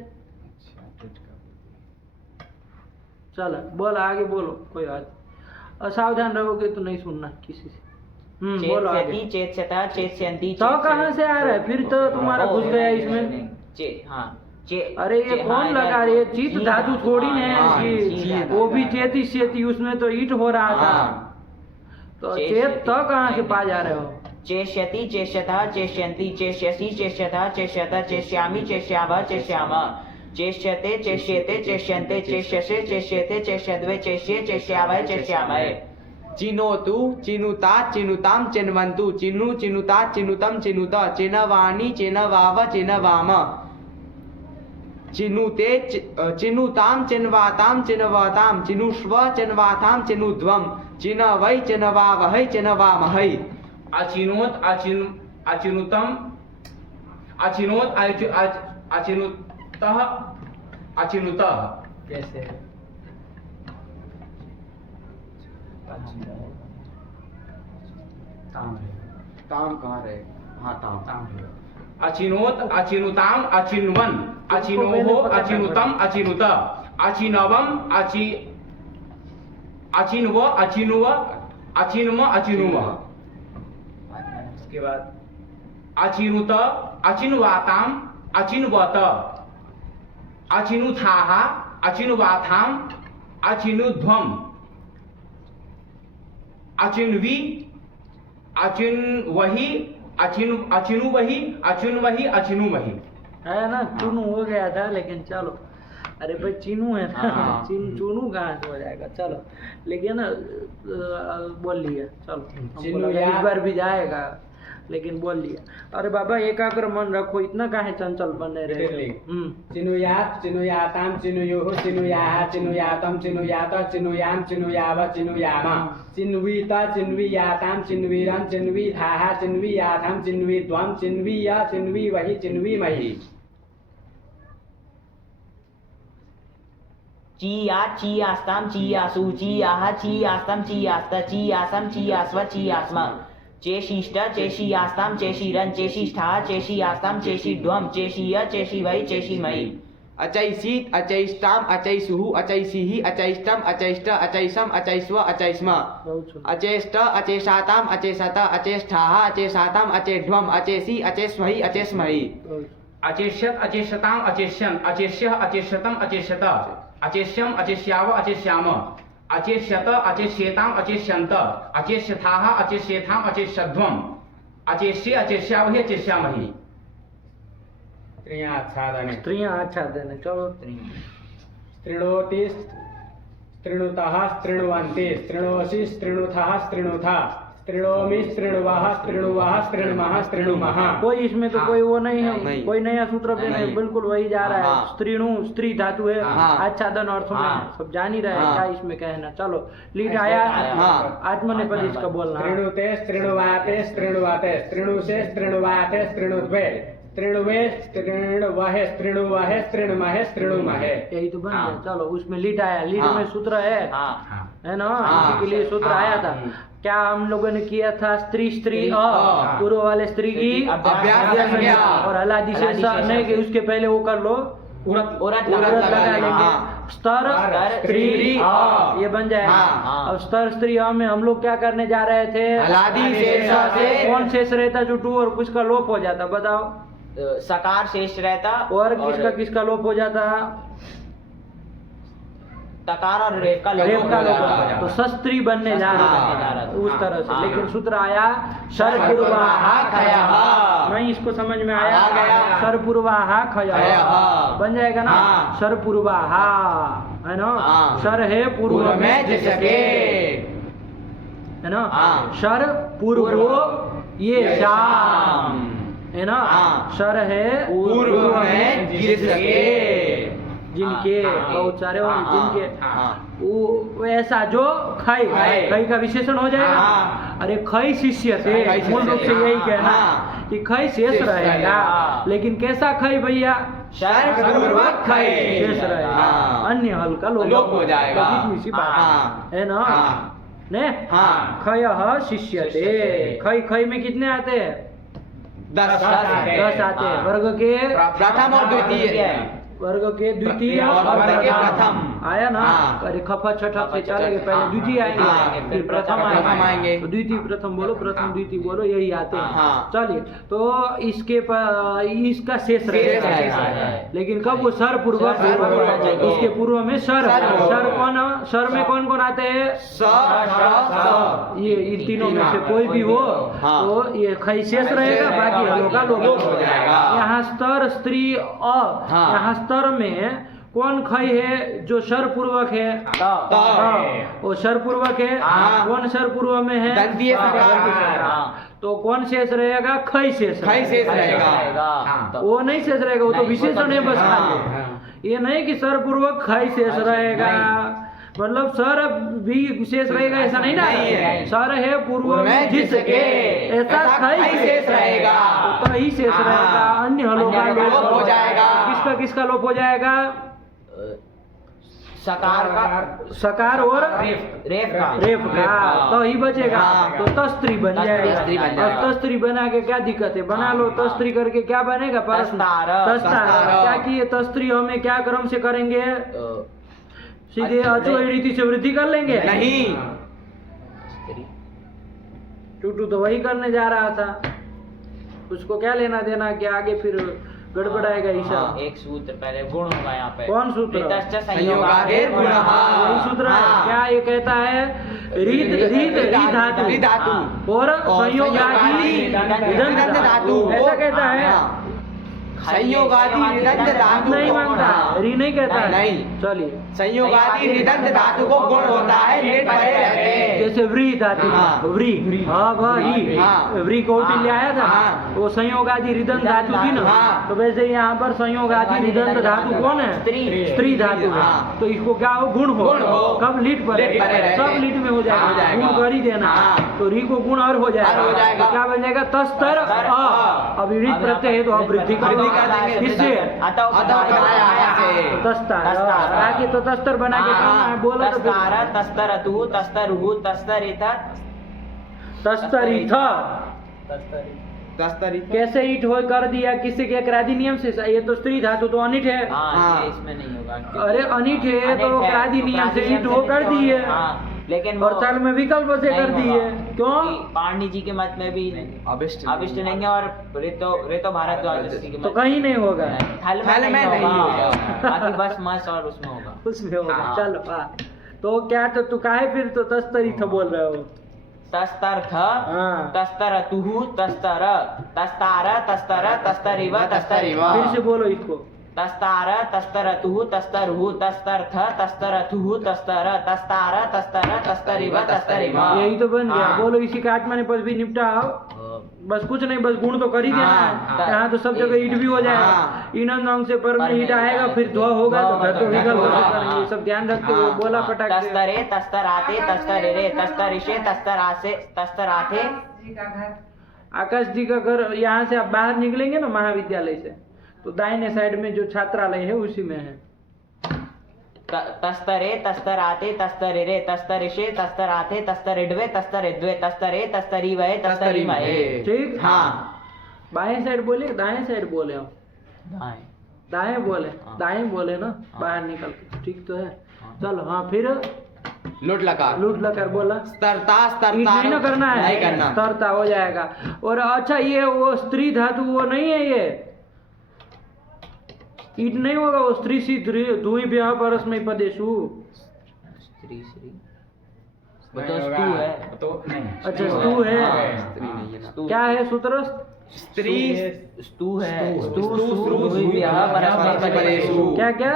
चलो बोल आगे बोलो, कोई बात। असावधान रहोगे तो नहीं सुनना किसी से। बोलो आगे। चेत्स्यति चेत्स्यता चेत्स्यन्ति। तो कहाँ से आ रहा है फिर? तो तुम्हारा घुस गया इसमें। हाँ अरे ये कौन लगा रही है? चित धातु थोड़ी ना हाँ, है चीत इसकी। वो भी चेती चेती, उसमें तो ईट हो रहा था। हाँ। तो चेत तो कहाँ से पा जा रहे हो? चेष्यति चेष्यता चेष्यन्ति चेष्यसि चेष्यता चेष्यत चेष्यामि चेष्यावः चेष्यामः, चेष्यते चेष्येते चेष्यन्ते चेष्यसे चेष्येते चेष्यद्वे चेष्ये चेष्यावः चेष्यामहे। चिनोतु चिनुता चिनुताम चिन्वन्तु, चिनु चिनुता चिनुतम चिनुत, चिनवाणी चिनवाव चिनवाम, चिनुते चिनुताम चिन्वाताम चिन्वताम, चिनुष्व चिन्वाताम चिनुध्वम, चिनवै चिनवावहै चिनवामहै। अचिनोत अचिनुतम अचिनोत अचिनुतः अचिनुतः। कैसे? ताम कहाँ रहे? हाँ ताम। अचिनोत अचिनुताम अचिन्वन, अचिनोहो अचिनुतम अचिनुत, अचिनवम अचिन्व अचिनुव अचिन्म अचिनुव। उसके बाद अचिनुत अचिन्वाताम अचिन्वत, अचिनुथाः अचिन्वाथाम अचिनुध्वम, अचिन्वी अचिन्वहि अचिनुवहि अचिन्वहि अचिनुवहि। है ना, चुनू हो गया था लेकिन चलो। अरे भाई चीनू है ना, हाँ। चुनू कहाँ से हो जाएगा। चलो लेकिन ना बोल लिया। चलो हमको चीनू लगा या- इस बार भी जाएगा, लेकिन बोल लिया। अरे बाबा एकाग्र मन रखो, इतना काहे चंचल बने रहे दिल्ली। हो? चिनुयात चिनुयाताम चिनुयुः चिनुयाः चिनुयातम चिनुयात चिनुयाम चिनुयाव चिनुयामा, चिन्वीता चिन्वीयाताम चिन्वीरं चिन्वीथाः चिन्वीयाथाम चिन्वीद्वं चिन्वीय चिन्वीवहि चिन्वीमहि। चीया चीयास्ताम चीयासु चीयाः चीयास्ताम चीयास्त चीयासम चीयास्व चीयास्म, चेशिष्ट चेशियास्ताम चेशिरं चेशिष्ठाः चेशियास्ताम चेशिध्वं चेशिय चेशिवै चेशिमहि। अचैसीत अचैष्टाम अचैसुः अचैसिः अचैष्टम अचैष्ट अचैसम अचैस्व अचैस्म, बहुत सुंदर। अचेष्ट अचेषाताम अचेषत अचेष्ठाः अचेषाताम अचेध्वम अचेसि अचेस्महि अचेस्महि। अचेष्यत अचेष्यताम अचेष्यन अचेष्यः अचेष्यतम अचेष्यत अचेष्यम अचेष्याव अचेष्याम, अचेष्यत अचेष्येताम अचेष्यन्त अचेष्यथाः अचेष्येथाम अचेष्यध्वम अचेष्ये अचेष्यावहि अचेष्यामहि। त्रियाच्छादने स्त्रियाँ अच्छा देने। चलो स्त्रीणोति स्त्रीणुतः स्त्रीणुवन्ति स्त्रीणोसि स्त्रीणुथः स्त्रीणुथा स्त्रीणोमि स्त्रीणुवः स्त्रीणुवः स्त्रीणुमः स्त्रीणुमः। कोई इसमें तो कोई वो नहीं है, नहीं। कोई नया सूत्र भी नहीं, नहीं। बिल्कुल वही जा रहा है। हाँ। स्त्रीणु स्त्री धातु है, हाँ। आच्छादन अर्थों में हाँ। सब जान ही रहे हैं हाँ। क्या इसमें कहना। चलो लीड ऐसे आया, हाँ। आत्मनेपद इसका बोलना। स्त्रीणुते स्त्रीणुवाते स्त्रीणुवाते स्त्रीणुषे स्त्रीणुवाते स्त्रीणुद्वे स्त्रीणुवे स्त्रीणुवहे स्त्रीणुवहे स्त्रीणुमहे स्त्रीणुमहे। यही तो बन हाँ। गया। चलो उसमें लीड आया, लीड हाँ। में सूत्र है, हाँ है ना, हाँ। इसी के लिए सूत्र हाँ। आया था। क्या हम लोगों ने किया था? स्त्री स्त्री अ, हाँ। पूर्व वाले स्त्री की अभ्यास संज्ञा। और हलादी से हलादी से नहीं कि उसके पहले वो कर लो, उरत उरत उरत उरत लगा लगा लेंगे। लेंगे। हाँ। स्तर स्त्री अ, ये बन जाएगा। हाँ। अब स्तर स्त्री अ में हम लोग क्या करने जा रहे थे? हलादी शेष से कौन शेष रहता जो टू और कुछ का लोप हो जाता, बताओ। सकार शेष रहता और किसका लोप हो जाता? तकार और रेप का लोप रेप का हो लोप जाता। हो जाता। तो शस्त्री बनने जा रहा बनने जा रहा था था। उस तरह से। हाँ। लेकिन सूत्र आया सर्वपूर्वाहा खयः। नहीं, इसको समझ में आया? आ गया। सर्वपूर्वाहा खयः खयः। बन जाएगा ना। हाँ। सर्वपूर्वाहा है ना। हाँ। शर है पूर्व पूर्व में में जिसके है ना। हाँ। शर पूर्व ये शाम है ना। हाँ। शर है पूर्व में जिसके जिनके, हाँ। बहुत सारे होंगे हाँ। जिनके। हाँ। वो ऐसा जो खई खई। खई का विशेषण हो जाएगा। हाँ। अरे खई शिष्य थे, खई शिष्य मूल रूप से थे। यही कहना हाँ। कि खई शेष शेष रहेगा। रहेगा। लेकिन कैसा खई भैया? सर्वपूर्वक खई। शेष रहेगा। हाँ। अन्य हल्का लोप हो जाएगा। तो इतनी सी बात हाँ। है ना। हाँ। ने हाँ। खय शिष्य थे। खई खई में कितने आते हैं? 10 आते हैं। 10 आते हैं। हाँ। वर्ग के प्रथम और द्वितीय। वर्ग के द्वितीय और और वर्ग के प्रथम प्रथम। आया ना। हाँ। अरे खफा छठा से चलेंगे, पहले हाँ। द्वितीय आएंगे, हाँ। फिर प्रथम प्रथम आएंगे। तो द्वितीय प्रथम बोलो, प्रथम द्वितीय बोलो, यही आते हैं। हाँ। चलिए, तो इसका शेष शेष रहेगा। रहेगा। लेकिन कब वो सर पूर्वक, सर पूर्वक। उसके पूर्व में सर। सर हो। सर कौन? सर में कौन कौन आते हैं? स ये इन तीनों में से कोई भी हो हाँ। तो ये खई शेष रहेगा, बाकी हलों का लोप हो जाएगा। यहाँ स्तर स्त्री अ, हाँ। यहाँ स्तर में कौन खई है जो शर पूर्वक है? वो शर पूर्वक है। हाँ। कौन शर पूर्व में है? दंतीय सकार। हाँ। तो कौन शेष रहेगा? खई शेष खई शेष रहेगा। हाँ। वो नहीं शेष रहेगा, वो तो नहीं, विशेषण है बस हाँ। खाली। ये नहीं कि सर पूर्वक खई शेष रहेगा, मतलब सर भी शेष रहेगा ऐसा नहीं ना। नहीं है। सर है पूर्व में में जिसके, जिसके, ऐसा ऐसा खई खई शेष रहेगा। तो ही शेष हाँ। रहेगा। अन्य हलों का अन्य का लोप लोप हो जाएगा। किसका किसका लोप हो जाएगा? सकार का सकार और रेप का रेफ का तो ही बचेगा। हाँ। तो तस्त्री बन जाएगा। तस्त्री बन अब जाएगा। तस्त्री बना के क्या दिक्कत है? बना लो। हाँ। तस्त्री करके क्या बनेगा? प्रश्न। तस्तार। तस्तार। क्या किए? तस्त्री हमें क्या क्रम से करेंगे? सीधे अचो रीति से वृद्धि कर लेंगे? नहीं। टूटू तो वही करने जा रहा था, उसको क्या लेना देना कि आगे फिर गड़बड़ाएगा हिसाब। एक सूत्र पहले गुण होगा यहाँ पे। कौन सूत्र? ऋतश्च संयोगादेर गुणः। यही सूत्र है। हाँ। क्या ये कहता है? रीत रीत री धातु री धातु और और संयोगादि संयोगादि निदंत धातु, ऐसा कहता है। हाँ। संयोगादि निदंत धातु नहीं को- मांगता, हाँ। री नहीं कहता है। नहीं। चलिए, संयोगादि निदंत धातु को गुण होता है, नेट परे रहते हैं। जैसे व्री धातु, हाँ। व्री, हाँ वही, हाँ। व्री कौटिल्य आया था, हाँ। वो संयोगादि रिदंत धातु थी ना। हाँ। तो वैसे यहाँ पर संयोगादि रिदंत धातु कौन है? स्त्री। स्त्री धातु है। हाँ। तो इसको क्या हो? गुण हो। गुण हो। कब? लीट पर, लीट परे रहते सब हैं। लीट में हो हो जाएगा, जाएगा। गुण कर ही देना। हाँ। तो री को गुण और हो जाएगा। और हो जाएगा। तो क्या बन जाएगा? तस्तर अ। अब रीट प्रत्यय है तो अब वृद्धि कर वृद्धि कर देंगे। किससे? अतः बनाया से। तो तस्तर तस्तर। आगे तो तस्तर बना के करना है, बोलो तो फिर। तस्तार तस्तरतु तस्तरुहु तस्तरित तस्तरिथ तस्तरी कैसे ईट हो कर दिया? किसी के क्रादि नियम से? ये तो स्त्री धातु तो अनिट है। हाँ हाँ। ये इसमें नहीं होगा। अरे अनिट है तो अनिट है, क्रादि तो नियम से क्रादि ईट हो कर नियम से दिए। हाँ, लेकिन और तल में विकल्प से नहीं कर दिए। होगा। क्यों? क्योंकि पाणिनि जी के मत में भी अभिष्ट अभिष्ट नहीं है और रेतो भारद्वाज जी के तो मत कहीं नहीं होगा, थल थल में नहीं होगा। बाकी बस मस और उसमें होगा। उसमें होगा। हाँ। चलो हाँ। तो क्या तो तू काहे फिर तो तस्तरिथ बोल रहे हो? तस्तर्थ हाँ। तस्तरतुहु तस्तर तस्तार तस्तर तस्तरिव तस्तरिव फिर से बोलो इसको। तस्तार तस्तरतुः तस्तरुः तस्तर्थ तस्तरथुः तस्तर तस्तार तस्तर तस्तरिव तस्तरिम। यही तो बन गया। बोलो इसी के आत्मा पद भी निपटाओ। बस कुछ नहीं, बस गुण तो कर ही देना है। यहाँ तो सब जगह ईट भी हो जाएगा। इनंद अंग से पर में ईट आएगा, फिर ध्व होगा तो घर तो विकल्प होगा। ये सब ध्यान रखते हुए बोला पटाख से। तस्तरे तस्तराते तस्तरिरे तस्तरिषे तस्तरासे तस्तराथे। आकाश जी का घर, यहाँ से आप बाहर निकलेंगे ना महाविद्यालय से, तो दाहिने साइड में जो छात्रालय है उसी में है। तस्तरे तस्तराते तस्तरिरे तस्तरिषे तस्तराथे तस्तरिड्वे तस्तरिद्वे तस्तरे तस्तरिवहे तस्तरिमहे। ठीक। हाँ। बाएं साइड बोले दाएं साइड बोले हो? दाएं बोले। दाएं बोले ना बाहर निकल के। ठीक तो है। चलो हाँ, फिर लुट लकार। लूट लकर बोला। स्तरता ईट नहीं ना करना है, नहीं करना। स्तरता हो जाएगा। और अच्छा ये वो स्त्री धातु वो नहीं है, ये ईट नहीं होगा, वो स्त्री सी दुई ब्याह परस्मै पदेषु। स्त्री श्री वो तो स्तु है। तो नहीं, अच्छा स्तु है। स्त्री नहीं है ना। क्या है सूत्र? स्त्री स्तु है। स्तु द्विभ्यः परस्मै पदेषु। क्या क्या?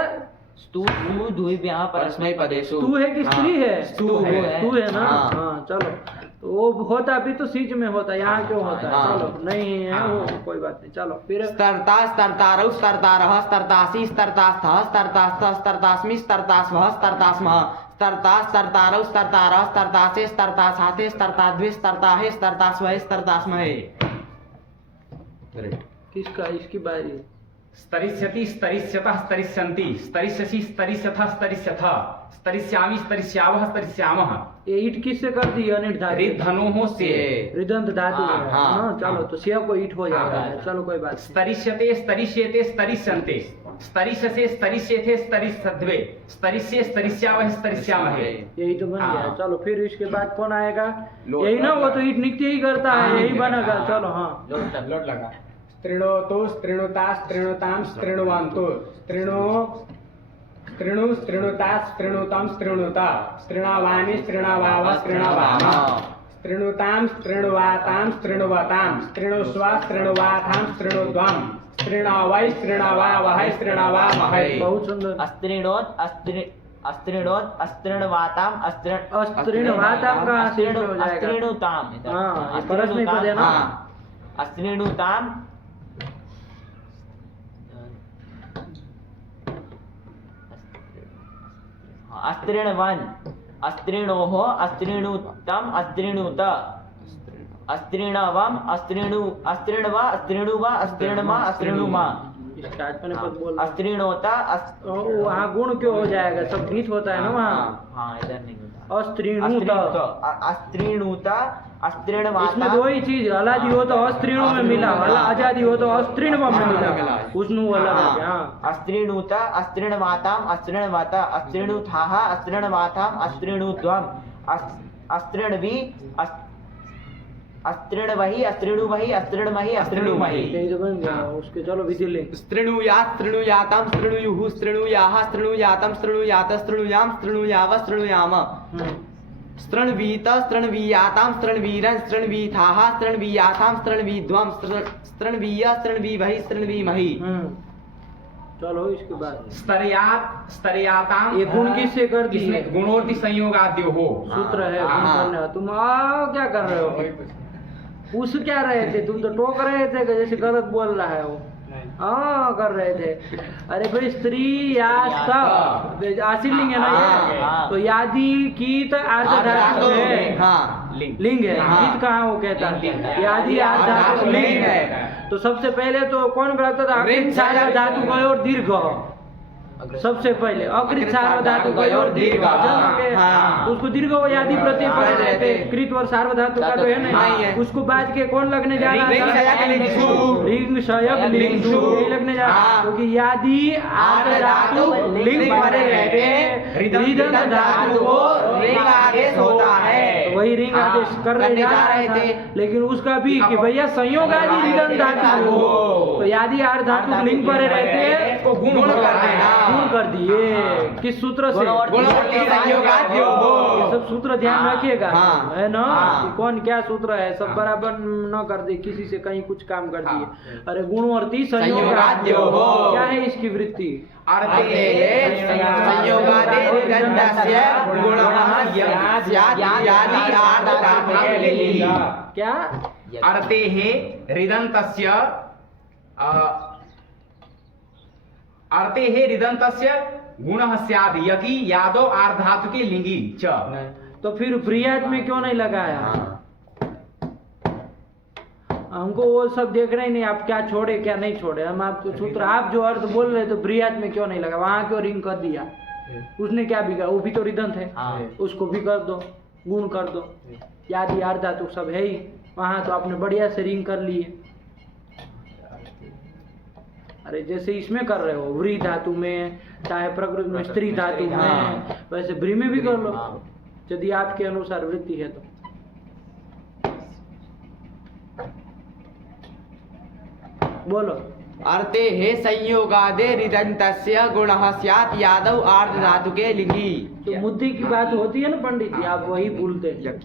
स्तु द्विभ्यः परस्मै पदेषु। तू है कि स्त्री है? स्तु है। तू है ना। हाँ। हाँ चलो, तो वो होता भी तो सीज में होता, यहाँ क्यों होता है? हाँ। चलो नहीं है वो, कोई बात नहीं। चलो फिर स्तरता स्तरतारौ स्तरतारः स्तरतासी स्तरतास्थः स्तरतास्थः स्तरतास्मि स्तरतास्वः स्तरतास्मः स्तरता स्तरतारौ स्तरतारः स्तरतासे स्तरतासाथे स्तरताद्वे स्तरताहे स्तरतास्वहे स्तरतास्महे। किसका? इसकी बारी है। स्तरिष्यति स्तरिष्यतः स्तरिष्यन्ति स्तरिष्यसि स्तरिष्यथः स्तरिष्यथः स्तरिष्यामि स्तरिष्यावः स्तरिष्यामः। ये ईट किससे कर दी? अनिट धातु। रिद्धनोः से रिदंत धातु है। हाँ, हाँ चलो, तो सिया को ईट हो जाएगा। हाँ। चलो कोई बात नहीं। स्तरिष्यते स्तरिष्येते स्तरिष्यन्ते स्तरिष्यसे स्तरिष्येथे स्तरिष्यद्वे स्तरिष्ये स्तरिष्यावः स्तरिष्यामहे। यही तो बन हाँ। गया। चलो फिर इसके बाद कौन आएगा? लोट यही ना, वो लगा। तो ईट नित्य ही करता है, यही बनेगा। चलो हाँ। लोट लगा। स्त्रीणोतु स्त्रीणुता स्त्रीणुताम स्त्रीणुवन्तु स्त्रीणु स्त्रीणु स्त्रीणुता स्त्रीणुतम स्त्रीणुता स्त्रीणावानि स्त्रीणावाव स्त्रीणावाम स्त्रीणुताम स्त्रीणुवाताम स्त्रीणुवताम स्त्रीणुस्व स्त्रीणुवाथाम स्त्रीणुध्वम स्त्रीणावै स्त्रीणावावहै स्त्रीणावामहै। बहुत सुंदर। अस्त्रीणोत अस्त्रीणोत अस्त्रीणवाताम अस्त्रीणवाताम का अस्त्रीण हो जाएगा। अस्त्रीणुताम। हाँ, ये परस्मै पद है ना। अस्त्रीणुताम अस्त्रीणवन अस्त्रीणोः अस्त्रीणुतम अस्त्रीणुत अस्त्रीणवम अस्त्रीणव अस्त्रीणुव अस्त्रीणमा अस्त्रीणुमा इसके आत्मा ने पद बोल। अस्त्रीणोता वहाँ गुण क्यों हो जाएगा? सब गीत होता है ना वहाँ। हाँ इधर नहीं होता। अस्त्रीणुत। अस्त्रीणुत इसमें अस्त्रीणवाता दो ही चीज, अलादि हो तो अस्त्रीणु में मिला, आजादी हो तो अस्त्रीण में मिला। उसनु अलग है। हाँ। अस्त्रीणुत अस्त्रीणवाताम अस्त्रीणवाता अस्त्रीणुथाः अस्त्रीणवाताम अस्त्रीणुध्वम अस्त्रीणवि अस्त्रीणवहि अस्त्रीणुवहि अस्त्रीणमहि अस्त्रीणुमहि। यही तो बन गया उसके। चलो विधि ले। स्त्रीणुयात् स्त्रीणुयातां स्त्रीणुयुः स्त्रीणुयाः स्त्रीणुयातं स्त्रीणुयात स्त्रीणुयां स्त्रीणुयाव स्त्रीणुयाम स्त्रणवीत स्त्रणवीयातां स्त्रणवीरं स्त्रणवीथाः स्त्रणवीयाथां स्त्रणवीध्वं स्त्रणवीय स्त्रणवीवहि स्त्रणवीमहि। चलो इसके बाद स्तरयात स्तरयाताम। ये गुण किससे कर दी है? इसमें गुणोर्ति संयोगाद्यो हो सूत्र है गुण हाँ। करने का। तुम आओ क्या कर रहे हो? पूछ क्या रहे थे तुम? तो टोक रहे थे कि जैसे गलत बोल रहा है वो। हाँ कर रहे थे। अरे भाई स्त्री यास्त आशीर्लिंग है ना ये। हाँ। तो यादि कीत आर्ध धातु है। हाँ। लिंग है। हाँ। गीत कहाँ वो कहता लिंग है? है। यादि आर्ध धातु लिंग है। तो सबसे पहले तो कौन बनाता था? अकृत सार्व धातु का और दीर्घ। सबसे पहले अकृत सार्व धातु का और दीर्घ। हाँ। उसको दीर्घ वो यादि प्रत्यय पड़े रहते। कृत और सार्व धातु का तो है नहीं ना, है। उसको बाज के कौन लगने जा रहा रिंग शयक लिंगसु। रिंग शयक लिंगसु यही लगने जा रहा है। क्योंकि यादि आर्ध धातु लिंग पड़े रहते, रिदंत धातु को रिंग आदेश होता है। तो वही रिंग आदेश कर रहे जा रहे थे। लेकिन उसका भी कि भैया संयोग आदि रिदंत धातु हो, तो यादि आर्ध धातु लिंग पड़े रहते को गुण गुण हो कर रहा देना। है। गुण कर दिए किस सूत्र से? गुणवर्ती संयोगाद्यो ये हो। सब सूत्र ध्यान हाँ, रखिएगा, हाँ, है ना? हाँ। कि कौन क्या सूत्र है, सब बराबर न कर दे, किसी से कहीं कुछ काम कर दिए। अरे गुणवर्ती संयोगाद्यो हो। क्या है इसकी वृत्ति? अर्थे संयोगादिरन्तस्य गुणः स्यात् यादि आर्धधातुके लिंगी। क्या? अर्ते हे हृदन्तस्य अर्ते हे हृदन्तस्य गुणः स्यात् यदि यादो आर्धातुके लिंगी च। तो फिर ब्रियात में क्यों नहीं लगाया? हमको वो सब देखना ही नहीं, आप क्या छोड़े क्या नहीं छोड़े, हम आपको सूत्र आप जो अर्थ बोल रहे तो ब्रियात में क्यों नहीं लगा, वहां क्यों रिंग कर दिया? उसने क्या बिगा, वो भी तो रिदंत है, उसको भी कर दो, गुण कर दो, याद यार धातु सब है ही, वहां तो आपने बढ़िया से रिंग कर लिए। अरे जैसे इसमें कर रहे हो व्री धातु में, चाहे प्रकृति में स्त्री धातु में, वैसे ब्री में भी कर लो यदि आपके अनुसार वृत्ति है तो। बोलो। अर्थे हे संयोगादिरन्तस्य गुणः स्यात् यादौ आर्धधातुके लिंगी। तो मुद्दे की बात होती है ना पंडित जी, आप वही भूलते हैं।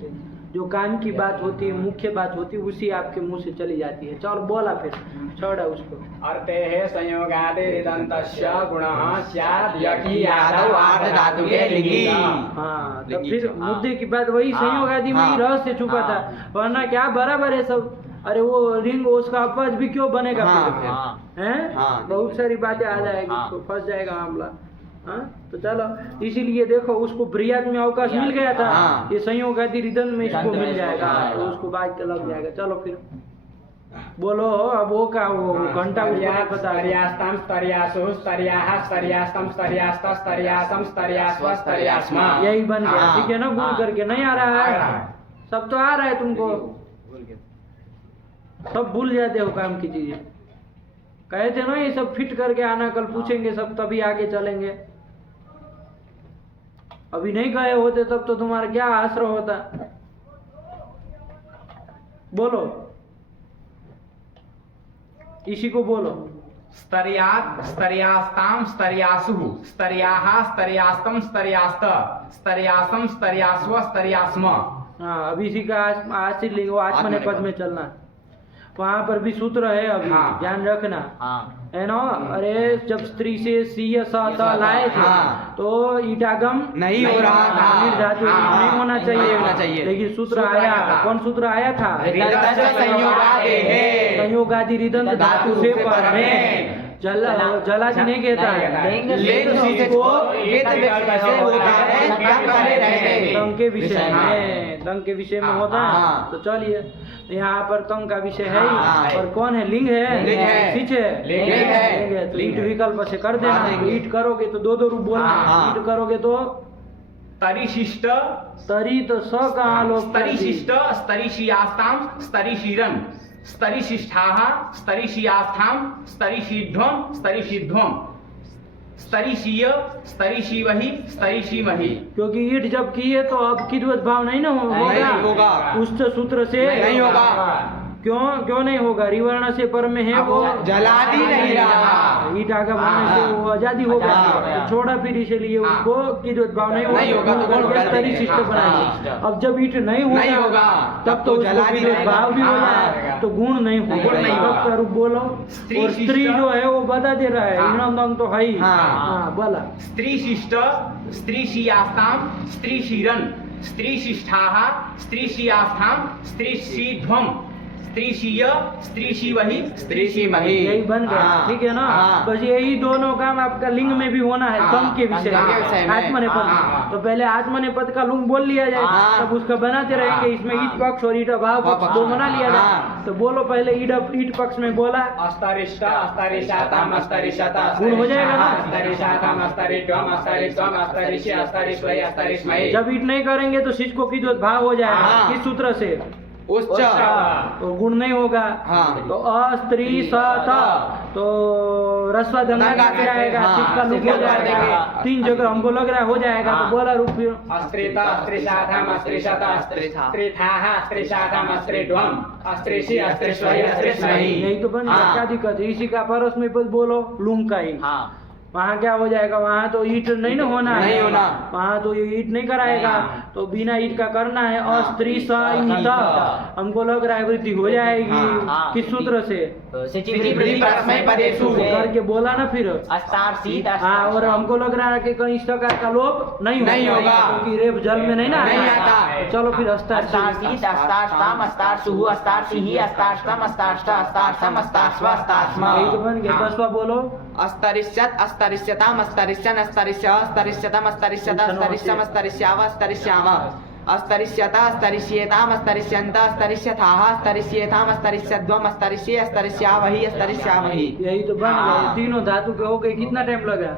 जो काम की बात होती है, मुख्य बात होती है, उसी आपके मुंह से चली जाती है। चलो बोला फिर, छोड़ा उसको। अर्थे हे संयोगादिरन्तस्य गुणः स्यात् यदि यादौ आर्धधातुके लिंगी। हाँ, तो फिर मुद्दे की बात वही संयोग आदि में ही रहस्य छुपा था, वरना क्या बराबर है सब। अरे वो रिंग उसका अपवाद भी क्यों बनेगा फिर? हैं? बहुत सारी बातें आ जाएगी, तो फंस जाएगा मामला। हाँ, तो चलो इसीलिए देखो उसको ब्रियात में अवकाश मिल गया था, ये संयोग आदि रिदन में इसको मिल जाएगा, तो उसको बात का लग जाएगा। चलो फिर बोलो, अब वो का वो घंटा उसको पता है। स्तर्यास्तां स्तर्यासु स्तर्याः स्तर्यास्तं स्तर्यास्त स्तर्यासं स्तर्यास्व स्तर्यास्मा। यही बन गया, ठीक है ना? गुण करके नहीं आ रहा है, सब तो आ रहा है तुमको, सब भूल जाते हो काम की चीजें। कहे थे ना ये सब फिट करके आना, कल पूछेंगे सब, तभी आगे चलेंगे। अभी नहीं गए होते तब तो तुम्हारा क्या आश्रय होता। बोलो, इसी को बोलो। स्तर्यात् स्तर्यास्तां स्तर्यासुः स्तर्याः स्तर्यास्तं स्तर्यास्त स्तर्यासं स्तर्यास्व स्तर्यास्म। हाँ, अब इसी का आश्रित लिंग आत्मनेपद में चलना, वहां पर भी सूत्र है अभी, ध्यान रखना, है ना? अरे जब स्त्री से सीय स त लाए थे तो ईटागम नहीं हो रहा था, निर्धातु नहीं होना चाहिए, लेकिन सूत्र आया, कौन सूत्र आया था? संयोगादि रिदंत धातु से पर में जलादि नहीं कहता है, तंग के विषय में, तंग के विषय में होता है। तो चलिए यहाँ पर तंग का विषय है ही, और कौन है? लिंग है, सिच है, लिंग है। तो ईट विकल्प से कर देना, ईट करोगे तो दो रूप बोलना, ईट करोगे तो स्तरिशिष्ट तरी, तो स कहाँ लोग? स्तरिशिष्ट स्तरिशियास्तां स्तरिशीरन् स्तरिशिष्ठाः स्तरिशियास्थां स्तरिशीध्वं स्तरिशीध्वं स्तरिशीय स्तरिशीवहि स्तरिशीमहि। क्योंकि ईट जब किए तो अब किद्वत भाव नहीं ना होगा, उच्च सूत्र से नहीं होगा। क्यों नहीं होगा? रिवर्ण से पर में है वो जलादि नहीं रहा, ईट आगे बनने से वो आजादी होगा, तो छोड़ा फिर इसलिए उसको किद्वत भाव नहीं होगा, स्तरी शिष्ट बनाएंगे। अब जब ईट नहीं होगा तब तो किद्वत भाव भी होगा, तो गुण नहीं होगा। का रूप बोलो, और स्त्री जो है वो बता दे रहा है, ईणम तो है ही। बोला स्त्रीशिष्ट स्त्रीशियास्तां स्त्रीशीरन् स्त्रीशिष्ठाः स्त्रीशियास्थां स्त्रीशीध्वं स्त्रीशीय स्त्रीशीवहि स्त्रीशीमहि। यही बन गया, ठीक है ना? बस यही दोनों काम आपका लिंग में भी होना है, तंग के विषय में, आत्मनेपद। तो पहले आत्मनेपद का लुंग बोल लिया जाए, तब उसका बनाते रहेंगे। इसमें ईट पक्ष और ईट अभाव पक्ष दो बना लिया जाए। तो बोलो पहले ईट पक्ष में बोला अस्तरिष्ट अस्तरिशाताम अस्तरिशता, गुण हो जाएगा ना? अस्तरिशाताम अस्तरित्वम अस्तरित्वम अस्तरिष्य अस्तरिष्वै अस्तरिष्महि। जब ईट नहीं करेंगे तो शिष्ट को किद्वत भाव हो जाएगा। किस सूत्र से? उच्च तो गुण नहीं होगा। हाँ। तो अस्त्री स था तो रस्वा दंगा दंगा कैसे आएगा? हाँ, चित का लुक हो चित कर जाएगा। देंगे। 3 जगह हमको लग रहा है हो जाएगा। तो बोला रूप फिर अस्त्रिता अस्त्रिशाथम अस्त्रिशत अस्त्रिथाः अस्त्रिशाथम अस्त्रिध्वम अस्त्रिषि अस्त्रिष्वहि अस्त्रिष्महि। यही तो बन गया। हाँ। क्या दिक्कत है? इसी का परस में बोलो लुंग का ही। हाँ वहाँ क्या हो जाएगा? वहाँ तो ईट नहीं ना होना है, नहीं होना। वहाँ तो ये ईट नहीं कराएगा। तो बिना ईट का करना है। अस्त्री स ईटा हमको लग रहा है वृद्धि हो जाएगी। हाँ। किस सूत्र से? सिचिवृद्धि परस्मै पदेषु करके बोला ना फिर। अस्तार्षीत हाँ, और हमको लग रहा है कि कहीं इस प्रकार का लोप नहीं होगा। क्योंकि रेप जल में नहीं ना नहीं आता। आता। तो चलो फिर अस्तार्षीत अस्तार्षताम अस्तार्षुः अस्तार्षिः अस्तार्षतम अस्तार्षत अस्तार्षम अस्तार्ष्व अस्तार्ष्म। यही तो बन गया। बसवा बोलो। अस्तरिष्यत अस्तरिष्यताम अस्तरिष्यन अस्तरिष्य अस्तरिष्यतम अस्तरिष्यत अस्तरिष्यम अस्तरिष्याव अस्तरिष्याम अस्तरिष्यत अस्तरिष्येताम अस्तरिष्यन्त अस्तरिष्यथाः अस्तरिष्येताम अस्तरिष्यध्वम अस्तरिष्ये अस्तरिष्यावहि अस्तरिष्यामहि। यही तो बन गया। ये तीनों धातु के हो गए। कितना टाइम लगा?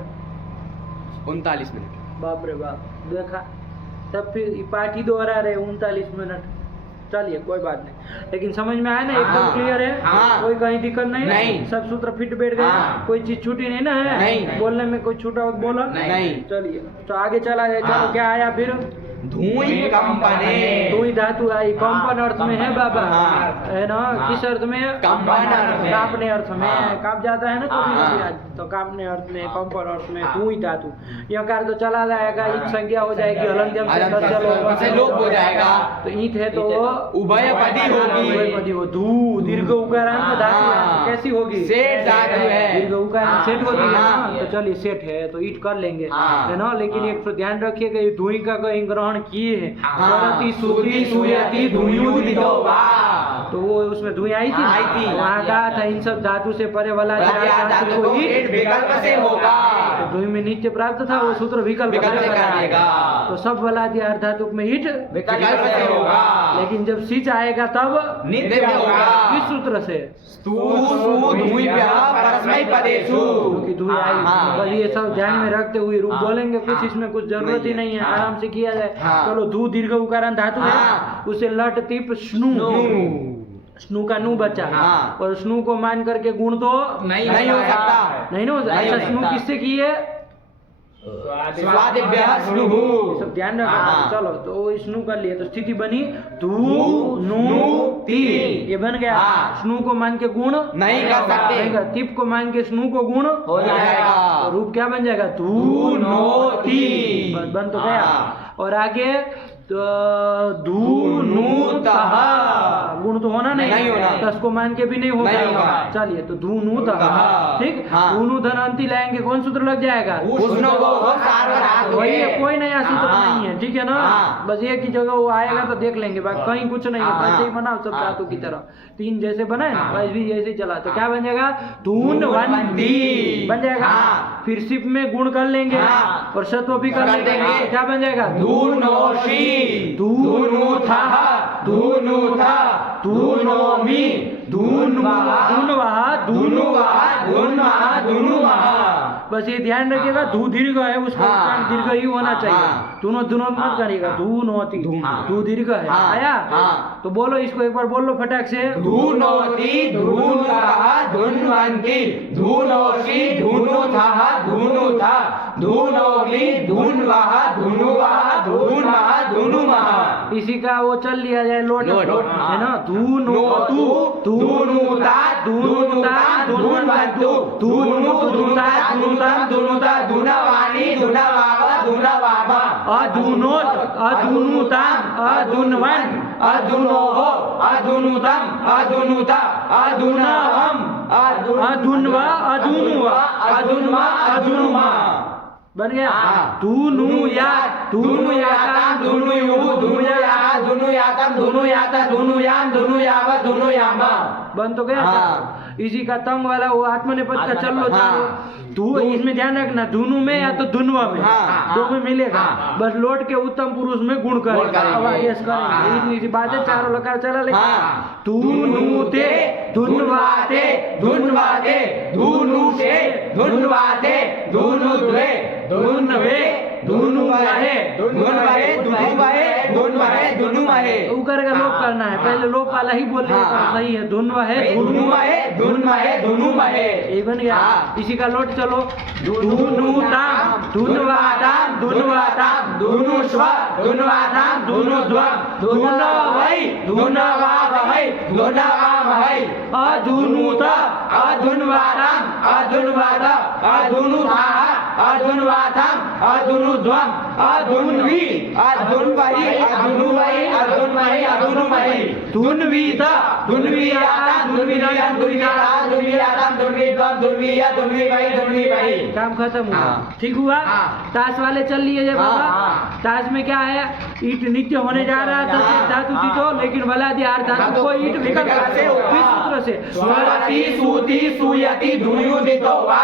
39 मिनट। बाप रे बाप। देखा तब फिर ये पाठ ही दोहरा रहे 39 मिनट। चलिए कोई बात नहीं, लेकिन समझ में आया ना? एकदम हाँ। क्लियर है। हाँ। कोई कहीं दिक्कत नहीं? नहीं। सब सूत्र फिट बैठ गए। हाँ। कोई चीज छूटी नहीं ना है? नहीं। बोलने में कोई छूटा हो तो बोला नहीं। चलिए तो आगे चला जाए। चलो हाँ। क्या आया फिर? धूई कंपने। धुई धातु आई। कंपन अर्थ में है बाबा। हाँ। है ना? किस अर्थ में? कंपन अर्थ में। कांपने अर्थ में। हाँ। कांप जाता है ना कभी हाँ। कभी आज। तो कांपने अर्थ में, कंपन अर्थ में धुई धातु। यकार तो चला जाएगा। ईट संज्ञा हो जाएगी। हलंत्यम से लोप हो जाएगा। तो ईट है तो उभयपदी होगी। उभयपदी हो। धू दीर्घ उकारांत धातु है। हाँ। कैसी होगी? सेठ धातु है। दीर्घ उकारांत सेठ होती है ना? हाँ। तो चलिए सेठ है तो ईट कर लेंगे। हाँ। है ना? लेकिन एक तो ध्यान रखिएगा ये धुई का कहीं ग्रहण किए है। हाँ। स्वरति सुति सुयति धुयुदितो वा। तो वो उसमें धुई आई थी। आई थी। वहाँ कहा था इन सब धातु से परे वाला धातु को ईट विकल्प से होगा। तो धुई में नित्य प्राप्त था वो सूत्र विकल्प विकल्प से करेगा। करेगा। तो सब वाला दिया धातु में ईट विकल्प से होगा। लेकिन जब सिच आएगा तब नित्य होगा। किस सूत्र से? स्तु सु धूयभ्यः परस्मै पदेषु। क्योंकि धुई आई। हाँ। बस ये सब ध्यान में रखते हुए रूप बोलेंगे। कुछ इसमें कुछ जरूरत ही नहीं है। आराम से किया जाए। हाँ। चलो धू दीर्घ उकारांत धातु है। हाँ। उसे लट टिप स्नु। स्नु का नू बचा। हाँ। और स्नु को मान करके गुण तो नहीं हो सकता। नहीं ना हो सकता। नहीं हो अच्छा स्नु सकता। किससे की है? स्वादिभ्यः स्नुः। ये सब ध्यान रखना। हाँ। चलो तो स्नु कर लिए तो स्थिति बनी धू नु ती। ये बन गया। हाँ। स्नु को मान के गुण नहीं कर सकते। नहीं कर। तिप को मान के स्नु को गुण हो जाएगा। तो रूप क्या बन जाएगा? धू नो ती। बस बन तो गया। हाँ। और आगे तो धू नु तह। गुण तो होना नहीं होना। तस को मान के भी नहीं होगा। नहीं होगा। चलिए तो धू नु तह। ठीक। हाँ। धू नु धनांति लाएंगे कौन सूत्र लग जाएगा? उष्ण को सार्वधातु वही है। है। कोई नया सूत्र हाँ। नहीं है। ठीक है ना? हाँ। बस एक ही जगह वो आएगा तो देख लेंगे। बाकी कहीं कुछ नहीं है। हाँ। वैसे ही बनाओ सब हाँ। धातु की तरह। 3 जैसे बनाए ना हाँ। वैसे भी जैसे ही चला। तो क्या बन जाएगा? धूनवंती बन जाएगा। हाँ। फिर सिप में गुण कर लेंगे। हाँ। और शत्व भी कर कर लेंगे। देंगे। क्या बन जाएगा? धूनोषि धूनुथः धूनुथा धूनोमि धूनुवः बस ये ध्यान रखिएगा। धू दीर्घ है उसका हाँ। उच्चारण दीर्घ ही होना चाहिए। हाँ। दोनों दोनों मत हाँ। करिएगा। धू नोती हाँ। धू दीर्घ है। हाँ। आया? हाँ। तो बोलो इसको एक बार बोल लो फटाक से। धूनोति धूनुतः धुन्वन्ति धूनोषि धूनुथः धूनुथा धूनोमि धून्वः धूनुवः धून्वः धूनुमः। इसी का वो चल लिया जाए लोट लोट। है ना? धूनोतु धूनुता धूनुता धून्वन्तु धूनु धूनुता धूनुतं धूनुता धूनवानि धूनवाव धूनवाम अधुनोत अधुनुताम अधुन्वन अधुनोः अधुनुतं अधुनुता अधुनवम् अधुन्वा अधुनुवा अधुन्वा अधुनुमा। बन गया। हाँ। धुनुयात धुनुयातां धुनुयु धुनुयाता धुनुयातं धुनुयाता धुनुयां धुनुयाव धुनुयाम। बन तो गया। हाँ। इसी का तंग वाला वो आत्मनेपद का चल लो। हाँ। धू इसमें ध्यान रखना। धुनु में या तो धुनवा में। हाँ। दो में मिलेगा। हाँ। बस लौट के उत्तम पुरुष में गुण करेंगे। करेंगे। अब आगे करेंगे। हाँ। इतनी सी बात है। चारों लकार चला लेकिन हाँ। धुनुते धुन्वाते धुन्वाते धुनुषे धुन्वाते धुनुद्वे धुन्वे धुनुवहे धुन्वहे धुनुवहे धुन्वहे धुनुमहे महे उकर का लोप करना है, पहले लोप वाला ही बोल रहे हाँ। तो सही है। धुन महे धुनु महे धुन महे धुनु महे ये बन गया। हाँ। इसी का लोट चलो, धुनुताम धुनवाताम धुनवाताम धुनुष्व धुनवाताम धुनुध्वम धुनवै धुनवावहै धुनवामहै अधुनुत अधुन्वाताम अधुन्वात अधुनुधाः अधुन्वाताम अधुनुध्वम अधुन्वी अधुन्वहि अधुन्वहि अधुन्वहि अधुनुमहि धुनवीत धुन्वीयाताम धुन्वीयाताम धुन्वीयाताम धुन्वीयाताम धुन्वीध्वम धुन्वीया धुन्वीवै धुन्वीवै। काम खत्म हुआ। हाँ। ठीक हुआ। हाँ। ताश वाले चल लिए जब बाबा। हाँ। ताश में क्या है, ईट नित्य होने जा रहा था हाँ। धातु थी तो, लेकिन वलादि आर धातु को ईट विकल्प से सूत्र से स्वरति सूति सूयति धुयुदितो वा।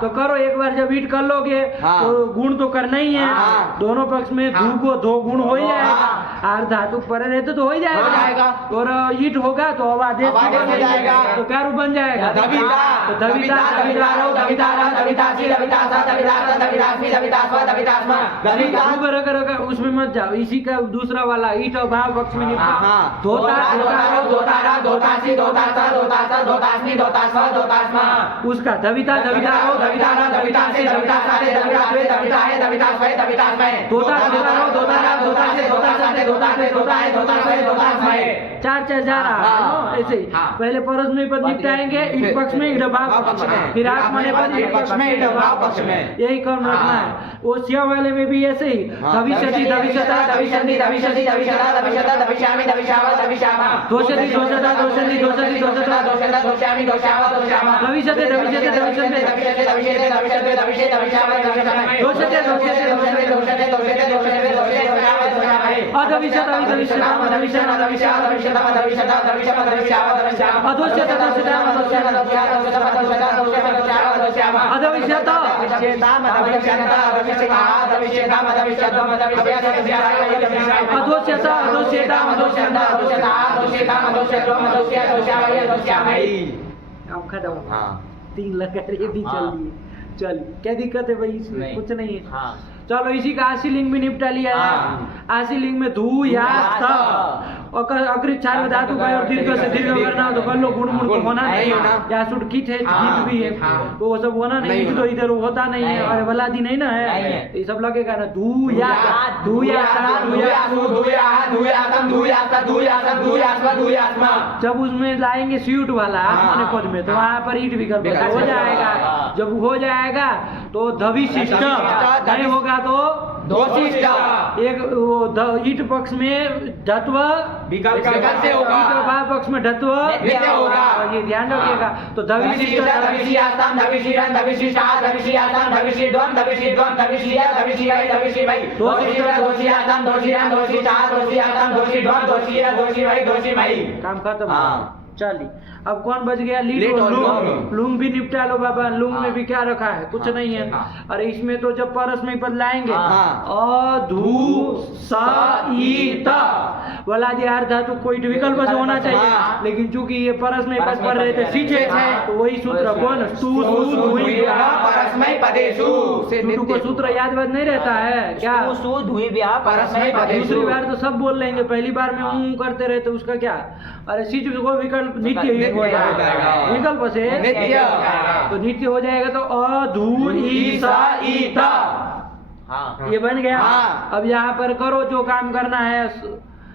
तो करो एक बार जब ईट कर लोगे हाँ। तो गुण तो करना ही है। हाँ। दोनों पक्ष में धू को दो गुण हो ही जाएगा। हाँ। आर धातु परे रहते तो हो ही हो जाएगा। जाएगा। और ईट होगा तो अब आदेश अब आदेश हो जाएगा। तो क्या रूप बन जाएगा? दविता तो दविता दवितारो दवितारा दवितासी दवितासा दवितासा दवितास्मि दवितास्वा दवितास्मा दविता। रुक, उसमें मत जाओ। इसी का दूसरा वाला ईट और भाव पक्ष में निपटा। हाँ। धोता धोतारो धोतारा धोतासी धोतासा धोतासा धोतास्मि धोतास्वा धोतास्मा उसका दविता दवितारो दवितारा दवितासे दवितासाते दवितास्वे दविताहे दवितास्वे दवितास्मै धोता धोतारो धोतारा धोतासे धोतासाते धोतास्वे धोताहे धोतास्वे धोतास्मै। चार जा रहा है हाँ। ना? ऐसे ही हाँ। पहले परस में पद निपटाएंगे, ईट पक्ष में ईट भाव पक्ष में, फिर आत्मने पद ईट पक्ष में ईट भाव पक्ष में। यही क्रम रखना है। वो सिया वाले में भी ऐसे ही दविष्यति दविष्यता दविष्यन्ति दविष्यसि दविष्यता दविष्यता दविष्यामि दविष्यावा दविष्यामा दोषति दोषता दोषन्ति दोषति दोषता दोषता दोष्यामि दोष्यावा दोष्यामा दविष्यते दविष्यते दविष्यते दविष्यते दविष्यते दविष्यते दविष्यते दविष्यावा दविष्यामि दोषते दोषते दोषते दोषते दोषते दोषते दोषते दोष्यावा दोष्यामि अदविष्यत अदविष्यता दविष्यता दविष्यता दविष्यता दविष्यता दविष्यता दविष्यावा दविष्यामा अदोष्यत दोषता दोष्यता दोष्यता दोषता दोषता दोषता दोष्यावा दोष्यामा अदविष्यत दविष्यताम दविष्यता दविष्यता दविष्यताम दविष्यत्वम दविष्यता दविष्यता अदोष्यता अदोष्यता अदोष्यता अदोष्यता अदोष्यता अदोष्यत्वम अदोष्यता दोष्यामि दोष्यामि। अब खत्म। हाँ। 3 लगा रही भी चल हाँ। लिए। चल क्या दिक्कत है भाई इसमें? नहीं। कुछ नहीं है। हाँ। चलो इसी का आशी लिंग भी निपटा लिया है। हाँ। आशी लिंग में धू या और अकृत चार धातु का और दीर्घ से दीर्घ करना हो तो कर लो। गुण गुण तो होना नहीं होना। या सुट कित है हाँ, गीत भी है हाँ। तो वो सब होना नहीं। नहीं तो इधर होता नहीं है। नहीं। और वलादी नहीं ना नहीं है है। तो ये सब लगेगा ना। धू या धू या धूयासु धूयाः धूयासम धूयासा धूयासम धूयास्व धूयास्मा। जब उसमें लाएंगे स्यूट वाला हाँ। आत्मने पद में तो वहाँ पर ईट विकल्प विकल्प हो हो जाएगा। जाएगा। जब हो जाएगा तो धविशिष्ट धविशिष्ट, नहीं होगा तो दोषिष्ट। एक वो ईट पक्ष में धत्व विकल्प से होगा। ईट भाव पक्ष में धत्व नित्य होगा। और ये ध्यान रखिएगा। तो धविशिष्ट धविशियास्ताम धविशिरं धविशिष्टा धविशियास्ताम धविशिध्वं धविशिध्वं धविशिया धविशिवै धविशिवै दोषिष्ट दोषियास्ताम दोषिरं दोषिष्टा दोषियास्ताम दोषिध्वं दोषिया दोषिवै दोषिमै। काम खत्म। हाँ। चलिए अब कौन बच गया? लीट लीट और और लुंग। लुंग। लुंग भी निपटा लो बाबा। लुंग में हाँ। भी क्या रखा है? कुछ हाँ। नहीं है। हाँ। अरे इसमें तो जब परस में पद लाएंगे हाँ। अधू सा ईत वलादि आर धातु कोई विकल्प से होना चाहिए। हाँ। लेकिन चूंकि ये परस में पद पढ़ रहे थे सीचे हाँ। तो वही सूत्र कौन? स्तु सु धुई परस्मै पदेषु टूटू को सूत्र याद वाद नहीं रहता है क्या? सु धुई ब्याह परस्मै पदेषु। दूसरी बार तो सब बोल लेंगे, पहली बार में करते रहे तो उसका क्या? अरे सीच को विकल्प नित्य ही हो जाएगा। विकल्प से नित्य। तो नित्य हो जाएगा तो अधू ई सा ईत हाँ। ये बन गया। हाँ। अब यहाँ पर करो जो काम करना है।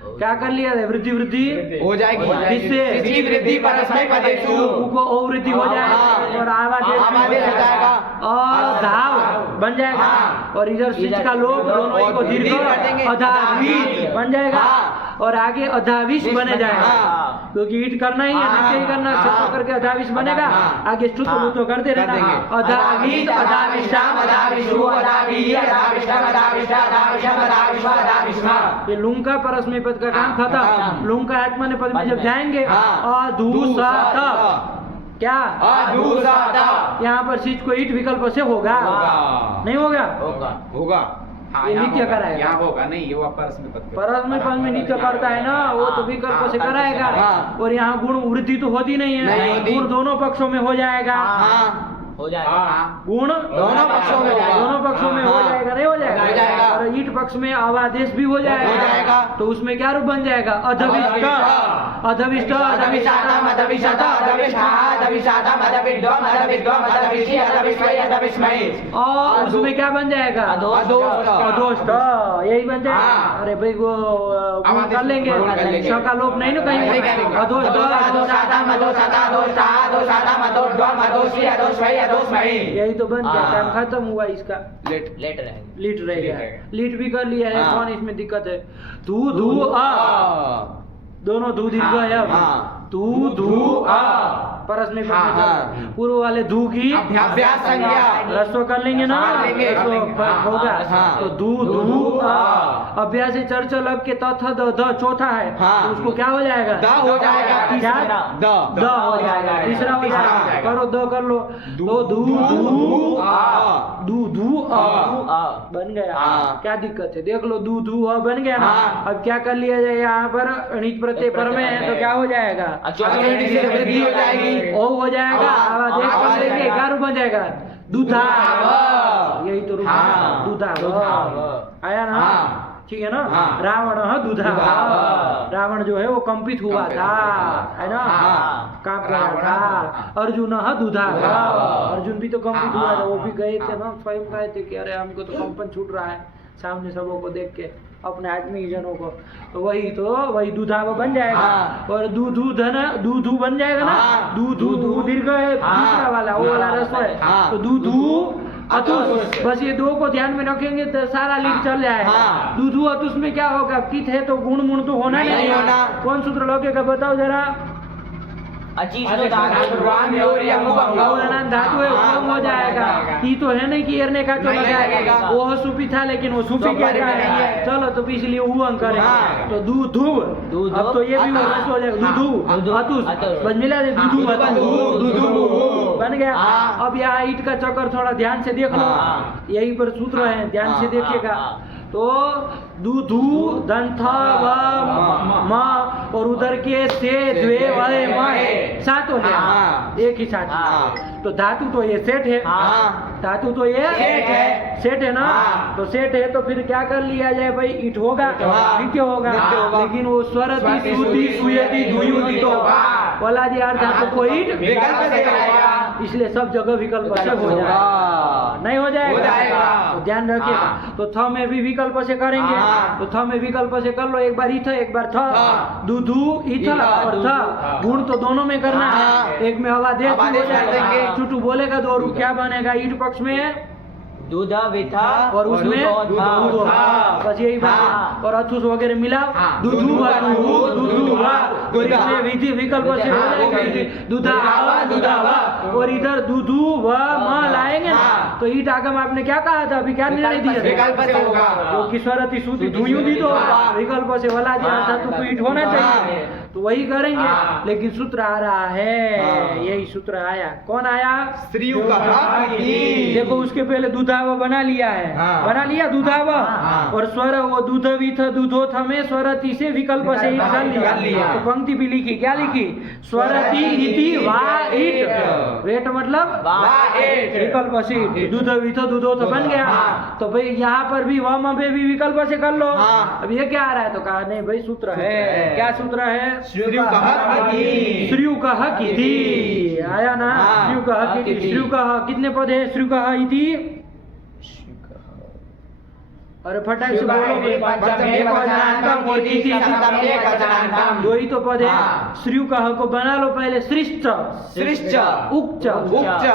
क्या कर लिया? वृद्धि वृद्धि हो जाएगी। किससे? वृद्धि वृद्धि परस्मै पदेषु। को अवृद्धि हो जाएगा हाँ। और आवादेश आवादेश हो जाएगा। अधाव बन जाएगा। हाँ। और इधर सिच का लोप दोनों ही को दीर्घ दीर्घ कर देंगे। अधावी बन जाएगा। हाँ। और आगे अधाविश बने जाएगा। हाँ। क्योंकि ईट करना ही है, हाँ। नित्य ही करना। हाँ। सब करके अधाविश बनेगा। हाँ। आगे स्तुत तो करते कर रहना। देंगे। अधावित अधाविष्टाम अधाविषु अधावीय अधाविष्टम अधाविष्टा अधाविषम अधाविष्व अधाविष्मा। ये लुंग का परस्मै पद का काम खत्म। हाँ। लुंग का आत्मने पद में जब जाएंगे हाँ। अधूसत क्या? अधूसत। यहाँ पर सीच को ईट विकल्प से होगा। होगा। नहीं होगा? होगा। होगा। हाँ, ये यहाँ नित्य होगा, कराएगा। यहाँ होगा नहीं, ये वापस में पद परस्मै पद में नित्य करता है ना वो तो विकल्प से कराएगा। हाँ। और यहाँ गुण वृद्धि तो होती नहीं नहीं है। होती। गुण दोनों पक्षों में हो जाएगा। हाँ। हो जाएगा। हाँ। गुण दोनों पक्षों में होगा। दोनों पक्षों में हो हाँ। जाएगा, नहीं हो जाएगा? हो जाएगा। और ईट पक्ष में अवादेश भी हो जाएगा। हो जाएगा। तो उसमें क्या रूप बन जाएगा? अधविष्ट, अधविष्ट, अधविषादम अधविषत अधविष्ठः अधविषादम अधविद्वम अधविद्वम अधविषि अधविष्वै अधविष्मै। और उसमें क्या बन जाएगा? अधोष्ट। अधोष्ट, यही बन जाएगा। हाँ। अरे भाई वो गुण कर लेंगे, गुण कर लेंगे। श का लोप नहीं ना नहीं कहीं। करेंगे। अधोष्ट, अधोषादम अधोषत अधोष्ठः अधोषादम अधोद्वम अधोषि अधोष्वै अधोष्मै। यही तो बन गया। हाँ। टाइम खत्म हुआ इसका। लेट लेट रहेगा। लीट रह लीट गया, रहेगा। लीट भी कर लिया है। हाँ। कौन इसमें दिक्कत है? धू धू आ, दोनों धू दीर्घ है। अब हाँ। धू धू आ, परस में हाँ। पूर्व वाले धू की अभ्यास संज्ञा। रस्व कर लेंगे ना, हाँ, लेंगे। रस्व होगा। हाँ। तो धू धू आ, हाँ। अभ्यास से चर्चा लग के तथ द चौथा है। हाँ। तो उसको क्या हो जाएगा? द हो जाएगा। क्या? द द हो जाएगा। तीसरा हो तीसरा हो जाएगा। जाएगा। करो द कर लो। तो धू धू आ। धू धू आ आ, बन गया। हाँ। क्या दिक्कत है? देख लो, दू धू आ बन गया ना। हाँ। अब क्या कर लिया जाए? यहाँ पर णित प्रत्यय पर में है तो क्या हो जाएगा? अचूक से वृद्धि हो जाएगी। ओ हो जाएगा। हाँ। आवाज एक आवाज कर लेंगे, आएगा। क्या रूप बन जाएगा? दूधा। दूधाव। यही तो रूप हाँ। दूधा दूधाव। आया ना? हाँ। ठीक है ना? हाँ। रावण दूधा। दूधाव। रावण जो है वो कंपित हुआ कंपित था, हुआ। है ना? हाँ। कांप गया रावण, था। हाँ। अर्जुन दूधा। दूधाव। अर्जुन भी तो कंपित हाँ। हुआ था, वो भी गए थे हाँ। ना, स्वयं कहे थे कि अरे हमको तो कंपन छूट रहा है सामने सबों को देख के, अपने आदमी जनों को। तो वही दूधाव बन जाएगा। हाँ। और दूधू बन जाएगा ना। हाँ। दूधू दीर्घ है, हाँ। दूसरा वाला वो वाला रस है। हाँ। तो दूधू अतुष, अतुष। बस ये दो को ध्यान में रखेंगे तो सारा लीड चल जाएगा। हाँ। दूधू अतुष में क्या होगा? कित है तो गुण मुण तो होना नहीं नहीं होना। कौन सूत्र लगेगा बताओ जरा? अचीश अरे धातु राम योर यम भंगो। वो अनंत धातु है, हाँ। वो हो जाएगा। ई तो है नहीं कि एरने का नहीं लगेगा। वो सूफी था लेकिन वो सूफी तो कहता नहीं है। है। चलो तो इसलिए वो अंक करेंगे। हाँ। तो दूधू, अब तो ये भी अतुष। हो जाएगा। दूधू अतुष, अतुष। बस मिला दे। दूधू दूधू। बन गया। हाँ। अब यहाँ ईट का चक्कर थोड़ा ध्यान से देख लो। हाँ। यही पर सूत्र है, ध्यान से हाँ, देखिएगा। हाँ। तो दूधू दंथ व म और उधर के से द्वे वाले म है, सात हो गया। हाँ। एक ही साथ। हाँ। तो धातु तो ये सेठ है। हाँ। धातु तो ये सेठ है। सेठ है ना। हाँ। तो सेठ है तो फिर क्या कर लिया जाए भाई? ईट होगा, हाँ। नित्य होगा। नित्य होगा। लेकिन वो स्वरति स्वरति, सुति सुयति दुयुति तो हाँ। वाला जी अर्थ धातु को ईट विकल्प से जाएगा। इसलिए सब जगह विकल्प से हो जाएगा। होगा। नहीं हो जाएगा? हो जाएगा। तो ध्यान रखिएगा। हाँ। तो थ में भी विकल्प से करेंगे। हाँ। तो थ में विकल्प से कर लो, एक बार इथ एक बार थ। हाँ। दूधू इथ इथ, और दूधू। थ, गुण तो दोनों में करना हाँ। है। एक में अवादेश भी हो अवादेश कर जाएगा। देंगे। चुटू बोलेगा तो और क्या बनेगा? ईट पक्ष में दूध विथा और उसमें दूध हो। हाँ। बस यही बात हाँ। है। और अथुस वगैरह मिला हाँ। दूधू दूधू, दूधू और दूधा। इसमें विधि विकल्प से हो हाँ, जाएगा। विधि। दूधा दूधावा। और इधर दूधू व म लाएंगे ना। हाँ। तो ईट आगम आपने क्या कहा था? अभी क्या निर्णय दिया? विकल्प से होगा। वो किस्वरति सूति धुयु दी तो हाँ। विकल्प से वाला दिया हाँ। था तो ईट होना चाहिए। हाँ। तो वही करेंगे। हाँ। लेकिन सूत्र आ रहा है। हाँ। यही सूत्र आया। कौन आया? स्त्रियों का हक की। देखो उसके पहले दूधाव बना लिया है। हाँ। बना लिया दूधाव। हाँ। और स्वर वो दूधविथ दूधोथ में स्वरति से विकल्प से ईट कर लिया। कर लिया। तो पंक्ति भी लिखी, क्या लिखी? स्वरति इति वा ईट। वेट मतलब वा ईट। विकल्प से ईट। दूधविथ दूधोथ बन गया। हाँ। तो भाई यहाँ पर भी वह में भी विकल्प से कर लो। हाँ। अब ये क्या आ रहा है? तो कहा नहीं भाई सूत्र है। है। क्या सूत्र है? स्त्रियों का हक की। स्त्रियों का हक इति आया ना। हाँ। स्त्रियों का हक इति। स्त्रियों का हक कितने पद है? स्त्रियों का हक इति। अरे फटाक से बोलो। दो ही तो पद है। हाँ। स्त्रियों का हक को बना लो पहले। श्रिष्ट, श्रिष्ट, उच्च, उच्च,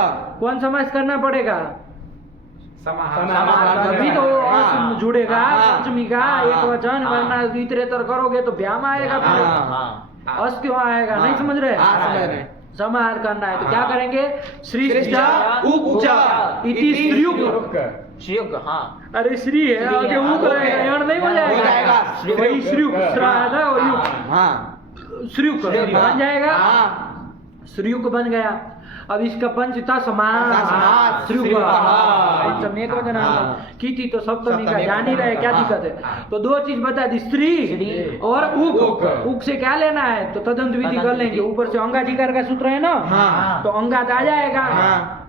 कौन समास करना पड़ेगा? समास। तभी तो हाँ। अस जुड़ेगा। हाँ। पंचमी का हाँ। एक वचन, वरना इतरेतर करोगे तो व्याम आएगा। हाँ। फिर अस क्यों आएगा? नहीं हाँ। समझ रहे? हाँ, समझ रहे। समाहार करना है तो क्या हाँ। करेंगे? श्रिष्ट उच्च, इति स्त्रियुक। श्रीयुग। हाँ। अरे श्री है, श्री आगे है, ऊ आगे करेगा, है। यण नहीं हो हो जाएगा। जाएगा। वही श्रीयुक, श्रा था और युक, हाँ। श्रीयुक बन जाएगा। हाँ। श्रीयुक बन गया। अब इसका पंच था समास समास, श्रुग श्रुग, पंचम एक वचन कीति तो सप्तमी का जान ही रहे, क्या दिक्कत है। तो दो चीज बता दी, स्त्री और उक। उक से क्या लेना है, तो तदंत विधि कर लेंगे। ऊपर से अंगाधिकार का सूत्र है ना, तो अंगात आ जाएगा।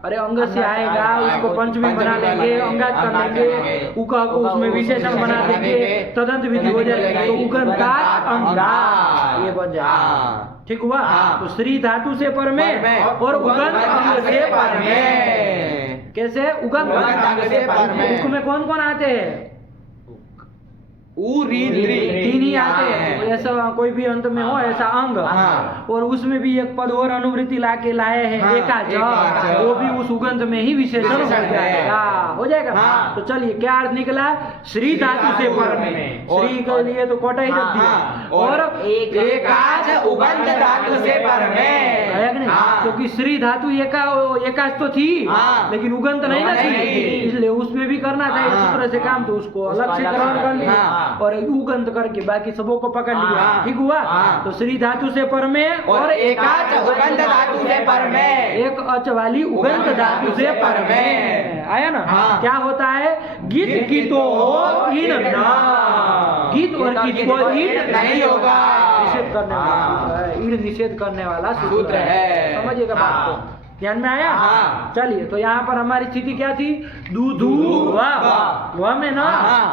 अरे अंग से आएगा, उसको पंचमी बना लेंगे, अंगात कर लेंगे, उका को उसमें विशेषण बना देंगे, तदंत विधि हो जाएगी। तो उगंतात अंगात ये बन जाएगा। ठीक हुआ। तो श्री धातु से पर में और उगंत अंग से पर में। कैसे उगंत अंग से पर में। उक में कौन कौन आते हैं, तीन ही आते हैं। ऐसा कोई भी अंत में हो ऐसा अंग, और उसमें भी एक पद और अनुवृत्ति लाके लाए हैं एकाच, वो भी उस उगंत में ही विशेषण हो जाएगा। हो जाएगा। तो चलिए क्या अर्थ निकला, श्री धातु से पर में, श्री के लिए तो कोटा ही रख दिया, और एकाच उगंत धातु से पर में, है कि नहीं। क्योंकि श्री धातु एकाच तो थी, लेकिन उगंत नहीं ना थी, इसलिए उसमें भी करना था इस सूत्र से काम, तो उसको अलग से ग्रहण कर लिया और उगंत करके बाकी सबों को पकड़ लिया। ठीक हुआ। तो श्री धातु से पर में और एकाच उगंत धातु से पर में, एक अच वाली उगंत धातु से पर में। आया ना। क्या होता है, गीत गीतो हो इन ना, गीत और गीत को इन नहीं होगा, निषेध करने वाला इन निषेध करने वाला सूत्र है। समझिएगा बात को, ध्यान में आया। चलिए तो यहाँ पर हमारी स्थिति क्या थी, दूधू वह में ना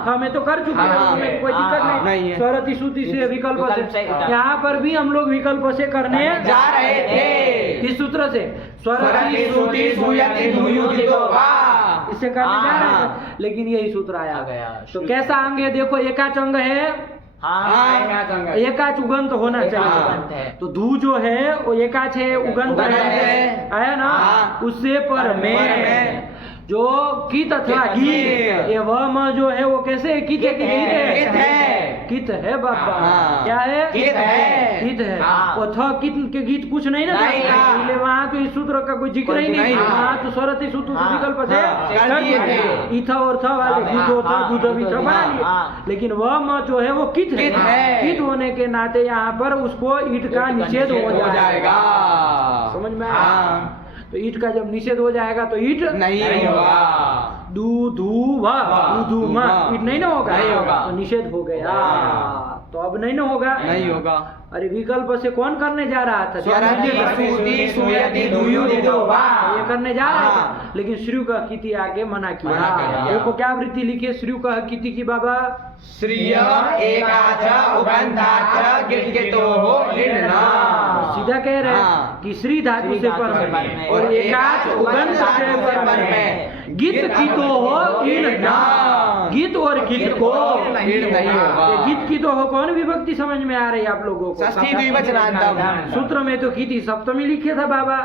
हमें तो कर चुके हैं, उसमें तो कोई दिक्कत नहीं। स्वरति श्रुति से विकल्प से, यहाँ पर भी हम लोग विकल्प से करने जा रहे थे। किस सूत्र से, स्वरति श्रुति सूयति धूयुदितो वा, इससे करने जा रहे थे, लेकिन यही सूत्र आया गया। तो कैसा अंग है, देखो एकाच अंग है, एकाच उगंत होना चाहिए। तो धू जो है वो एकाच है, उगंत है, आया ना। उससे पर में जो कित अथवा गीत, ये वह जो है वो कैसे है, कित है, कित है बाबा। क्या है, कित है। वो था कित के गीत कुछ नहीं ना, इसलिए वहाँ तो इस सूत्र का कोई जिक्र ही नहीं, वहाँ तो स्वरति सूत्र से विकल्प से इथा और था वाले दूधो था दूध भी था बना लिया, लेकिन वह जो है वो कित है। कित होने के नाते यहाँ पर उसको ईट का निषेध हो जाएगा। समझ में आया। तो ईट का जब निषेध हो जाएगा तो ईट नहीं होगा, दूधू ईट नहीं ना होगा, तो निषेध हो गया। तो अब नहीं ना होगा, नहीं होगा। अरे विकल्प से कौन करने जा रहा था, ये करने जा रहा था, लेकिन श्री का किति आगे मना किया। देखो क्या वृत्ति लिखी है श्री का किति की बाबा, श्रिय एकाच उगंताच गिरगितोः निर्णा। सीधा कह रहे हैं कि श्री धातु से पर में और एकाच उगंत से पर में, गीत गीतो हो निर्णा, गीत और गीत को नहीं होगा। गीत की तो हो कौन विभक्ति समझ में आ रही है आप लोगों को, षष्ठी द्विवचनान्त। सूत्र में तो की थी सप्तमी लिखे था बाबा,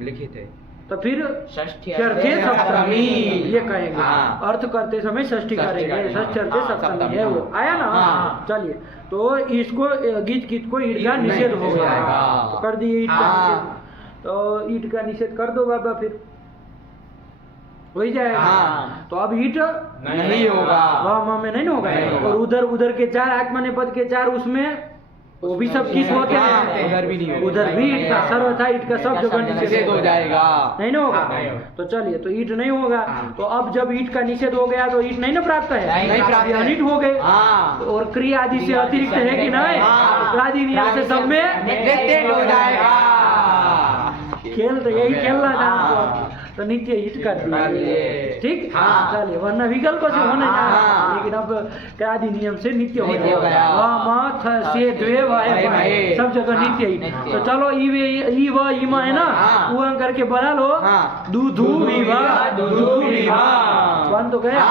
लिखे थे। तो फिर षष्ठी चर्थे सप्तमी ये कहेंगे, अर्थ करते समय षष्ठी करेंगे, चर्थे सप्तमी है वो, आया ना। चलिए तो इसको गीत गीत को ईट का निषेध हो गया, तो कर दिए ईट का निषेध। तो ईट का निषेध कर दो बाबा, फिर हो ही जाएगा। तो अब ईट नहीं होगा, वह में नहीं होगा। और उधर के चार आत्मने पद के चार, उसमें वो भी सब किस होते हैं, उधर भी नहीं होगा, उधर भी ईट का सर्व था, ईट का सब जगह निषेध हो जाएगा, नहीं ना होगा। तो चलिए तो ईट नहीं होगा। तो अब जब ईट का निषेध हो गया तो ईट नहीं ना प्राप्त है, नहीं प्राप्त है, अनिट हो गए। और क्रिया आदि से अतिरिक्त है कि नहीं, क्रादि नियम से सब में नित्य हो जाएगा। खेल तो यही खेलना था, तो नित्य हिट कर दिए। ठीक, चलिए, वरना विकल्प से होने जा रहा है, लेकिन अब क्रादि नियम से नित्य हो जाएगा। सब जगह नित्य ही। तो चलो ई व इमा है ना, वो करके बना लो, दूधू बन तो गया।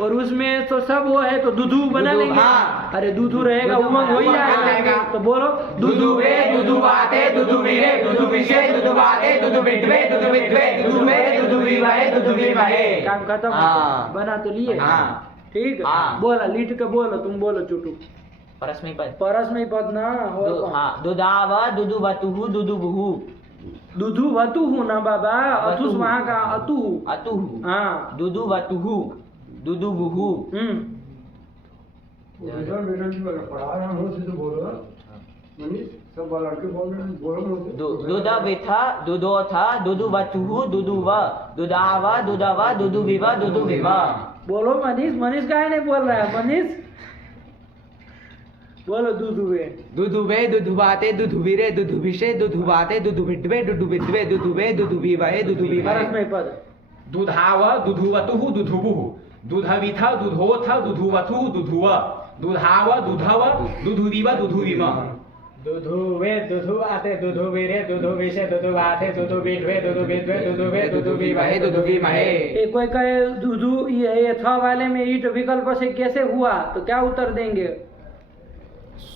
और उसमें तो सब वो है तो दूधू बना लेंगे। अरे दूधू रहेगा, उमंग हो ही जाएगा। तो बोलो दूधू वे दूधू बाते दूधू वीरे दूधू विषे दूधू बाते दूधू विद्वे दूधू विद्वे दूधू वे दूधू विवाहे दूधू विवाहे। काम खत्म, बना तो लिए। ठीक, बोला लीट का बोलो, तुम बोलो चुटू। परस्मै पद, परस्मै पद ना हो। दुधाव दुधुवतुः दुदुबुहु, दुधुवतुः ना बाबा, अथुस वहाँ का अतुः, अतुः। हाँ, दुधुवतुः दुदुबुहु। पढ़ा रहा हूँ, बोलो मनीष। दुधविथ दुधोथ दुधुवतुः दुधुव दुधाव दुधव दुधुविव दुधुविव। बोलो मनीष, मनीष काहे नहीं बोल रहा है मनीष? बोलो दुधुवे। दुधुवे दुधुवाते दुधुविरे दुधुविषे दुधुवाते दुधुविद्वे दुधुविद्वे दुधुवे दुधुविवहे दुधुविवहे। परस में पद। दुधाव दुधुवतुः दुधुवुः दुधविथ दुधोथ दुधुवतुः दुधुव दुधाव दुधव दुधुविव दुधुविम। दुधुवे दुधुवाते दुधुविरे दुधुविषे दुधुवाते दुधुविद्वे दुधुविद्वे दुधुवे दुधुविवहे दुधुविमहे। ये कोई कहे दुधु ये था वाले में ईट विकल्प से कैसे हुआ, तो क्या उत्तर देंगे?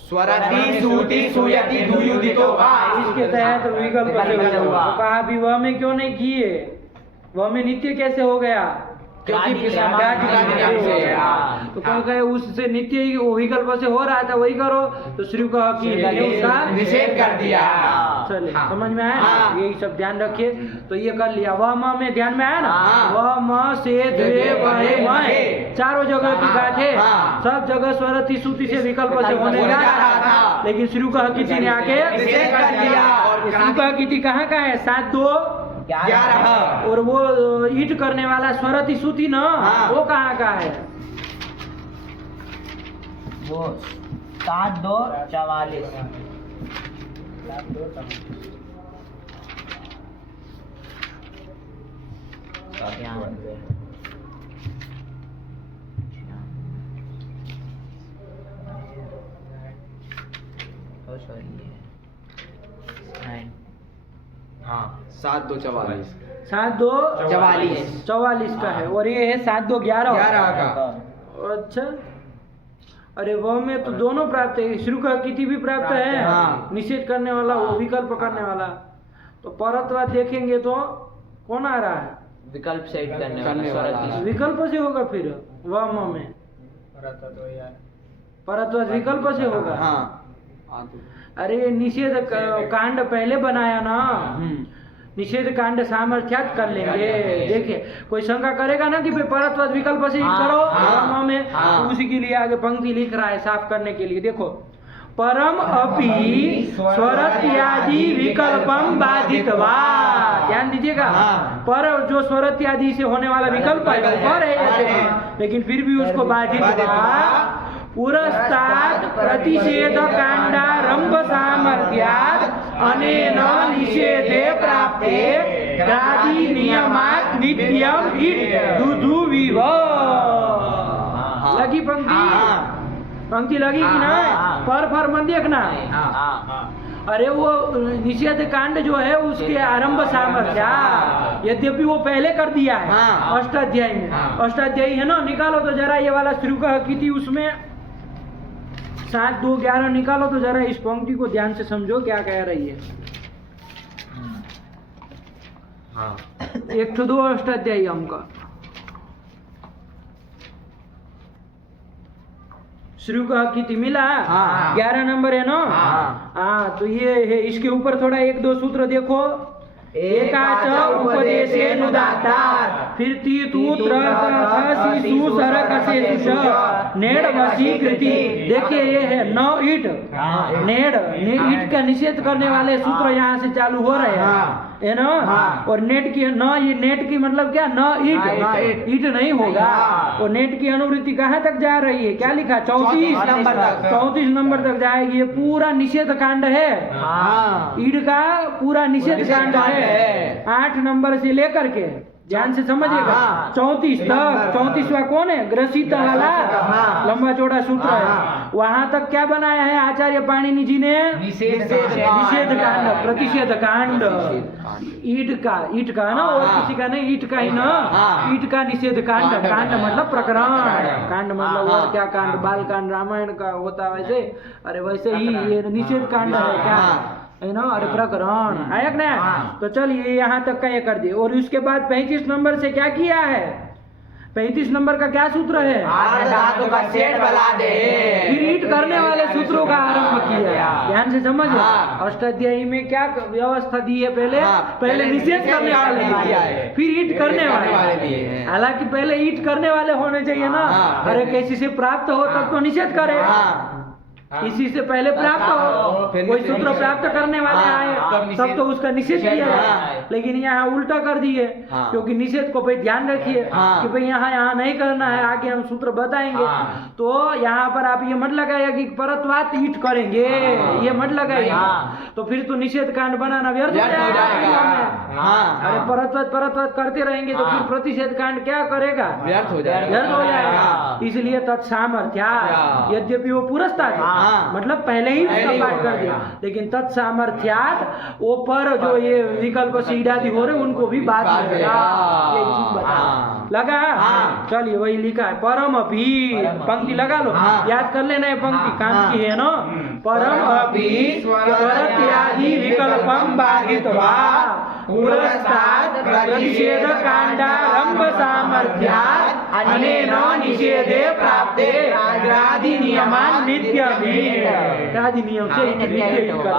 स्वरति सूति सुयति दुयुदितो वा। इसके तहत विकल्प से हुआ। तो कहा भी वह में क्यों नहीं किए, वह में नित्य कैसे हो गया? क्योंकि तो कौन कहे उससे नित्य ही वो विकल्प से हो रहा था वही करो, तो श्री कहा कि उसका निषेध कर दिया। चलिए समझ में आया ना? यही सब ध्यान रखिए। तो ये कर लिया, वह म में ध्यान में आया ना? वह म से द्वे वहे महे, चारों जगह की बात है। सब जगह स्वरति सूति से विकल्प से होने जा रहा था, लेकिन श्री कहा किसी ने आके निषेध कर दिया। श्री कहा किसी कहाँ का है? 7 2 11। और वो ईट करने वाला स्वरति सूति ना, वो कहाँ का है? वो 7 2 44। हाँ 7 2 44। 7 2 44 44 का है, और ये है 7 2 11 का। अच्छा, अरे वह में तो दोनों प्राप्त है, शुरू का किति भी प्राप्त है। हाँ। निषेध करने वाला वो विकल्प करने वाला। तो परत्वाद देखेंगे तो कौन आ रहा है? विकल्प सेट करने वाला विकल्प से होगा फिर वह में परत्वाद विकल्प से होगा। हाँ अरे निषेध कांड पहले बनाया ना, निषेध कांड सामर्थ्यात कर लेंगे। देखिए कोई शंका करेगा ना कि परत्वाद विकल्प से करो वह में, तो उसी के लिए आगे पंक्ति लिख रहा है साफ करने के लिए। देखो, परम अपि स्वरत्यादि विकल्पम बाधितवा। ध्यान दीजिएगा, पर जो स्वरत्यादि से होने वाला विकल्प है वो पर है, लेकिन फिर भी उसको बाधित पुरस्तात् प्रतिषेध कांडारंभ सामर्थ्यात् अनेन निषेधे प्राप्ते गादि नियमात् नित्यम इत् दुधुविव। लगी पंक्ति? पंक्ति लगी कि नहीं? पर मन देखना। अरे वो निषेध कांड जो है उसके आरंभ सामर्थ्य, यद्यपि वो पहले कर दिया है अष्टाध्यायी में। अष्टाध्यायी है ना, निकालो तो जरा ये वाला श्रुका की थी, उसमें 7 2 11 निकालो तो जरा इस पंक्ति को ध्यान से समझो क्या कह रही है। 1 2 अष्टाध्यायी हमका श्री का किति मिला? 11 नंबर है ना? हाँ, तो ये है, इसके ऊपर थोड़ा 1 2 सूत्र देखो। एकाच उपदेशे नुदातात्, फिर तीतूत्र शिशु सरक से नेड़ वशीकृति। देखिए ये है न ईट, नेड़ ईट का निषेध करने वाले सूत्र यहाँ से चालू हो रहे हैं, है ना? और नेट की न, ये नेट की मतलब क्या? न ईट, ईट नहीं होगा। और नेट की अनुवृत्ति कहाँ तक जा रही है? क्या लिखा? 34 नंबर तक जाएगी। ये पूरा निषेध कांड है, ईट का पूरा निषेध कांड है। 8 नंबर से लेकर के ध्यान से समझिएगा 34 तक। 34वां कौन है? ग्रसित वाला लंबा चौड़ा सूत्र है। वहां तक क्या बनाया है आचार्य पाणिनि जी ने? निषेध कांड, प्रतिषेध कांड। ईट का ना, और किसी का नहीं, ईट का ही ना, ईट का निषेध कांड। कांड मतलब प्रकरण, कांड मतलब और क्या कांड? बाल कांड रामायण का होता वैसे, अरे वैसे ही ये निषेध कांड है, क्या है ना? अरे प्रकरण आया ना? तो चलिए यहाँ तक का ये कर दिए। और उसके बाद 35 नंबर से क्या किया है? 35 नंबर का क्या सूत्र है? फिर ईट करने वाले सूत्रों का आरंभ किया। ध्यान से समझ। अष्टाध्यायी में क्या व्यवस्था दी है? पहले निषेध करने वाले दिए, फिर ईट करने वाले। हालांकि पहले ईट करने वाले होने चाहिए ना। अरे किसी से प्राप्त हो तब तो निषेध करे, हाँ। इसी से पहले प्राप्त हो, फिर कोई निषेध सूत्र प्राप्त करने वाले हाँ, आए हाँ, तब तो उसका निषेध किया हाँ। जाए, लेकिन यहाँ उल्टा कर दिए। हाँ। क्योंकि निषेध को भाई ध्यान रखिए हाँ। कि भाई यहाँ नहीं करना है, आगे हम सूत्र बताएंगे। हाँ। तो यहाँ पर आप ये मत लगाइए कि परत्वात ईट करेंगे, ये मत लगाइए, हाँ। तो फिर तो निषेध कांड बनाना व्यर्थ हो व्यर्थ हो जाएगा। जाएगा। हाँ। अरे परत्वात करते रहेंगे तो हाँ। फिर प्रतिषेध कांड क्या करेगा? व्यर्थ हो जाएगा। व्यर्थ हो जाएगा। हाँ। इसलिए तत्सामर्थ्या, हाँ। यद्यपि वो पुरस्ताद है, हाँ। मतलब पहले ही उसका पहले ही पाठ हो कर दिया, गया। लेकिन तत्सामर्थ्यात वो पर जो ये विकल्प सीढ़ादि हो रहे उनको भी बात बात मिलेगा। मिलेगा। यही चीज बता हाँ। लगा। हाँ। चलिए वही लिखा है, परम अपि, पंक्ति लगा लो, हाँ। याद कर लेना है पंक्ति, हाँ। काम की है ना। परम अपि स्वरत्यादि विकल्पम बाधित्वा पुरस्तात् प्रतिषेध कांडारंभ सामर्थ्यात् अनेन निषेधे प्राप्ते ग्रादि नियमान नित्यमी, ग्रादि नियम से नित्य ही कर दिया।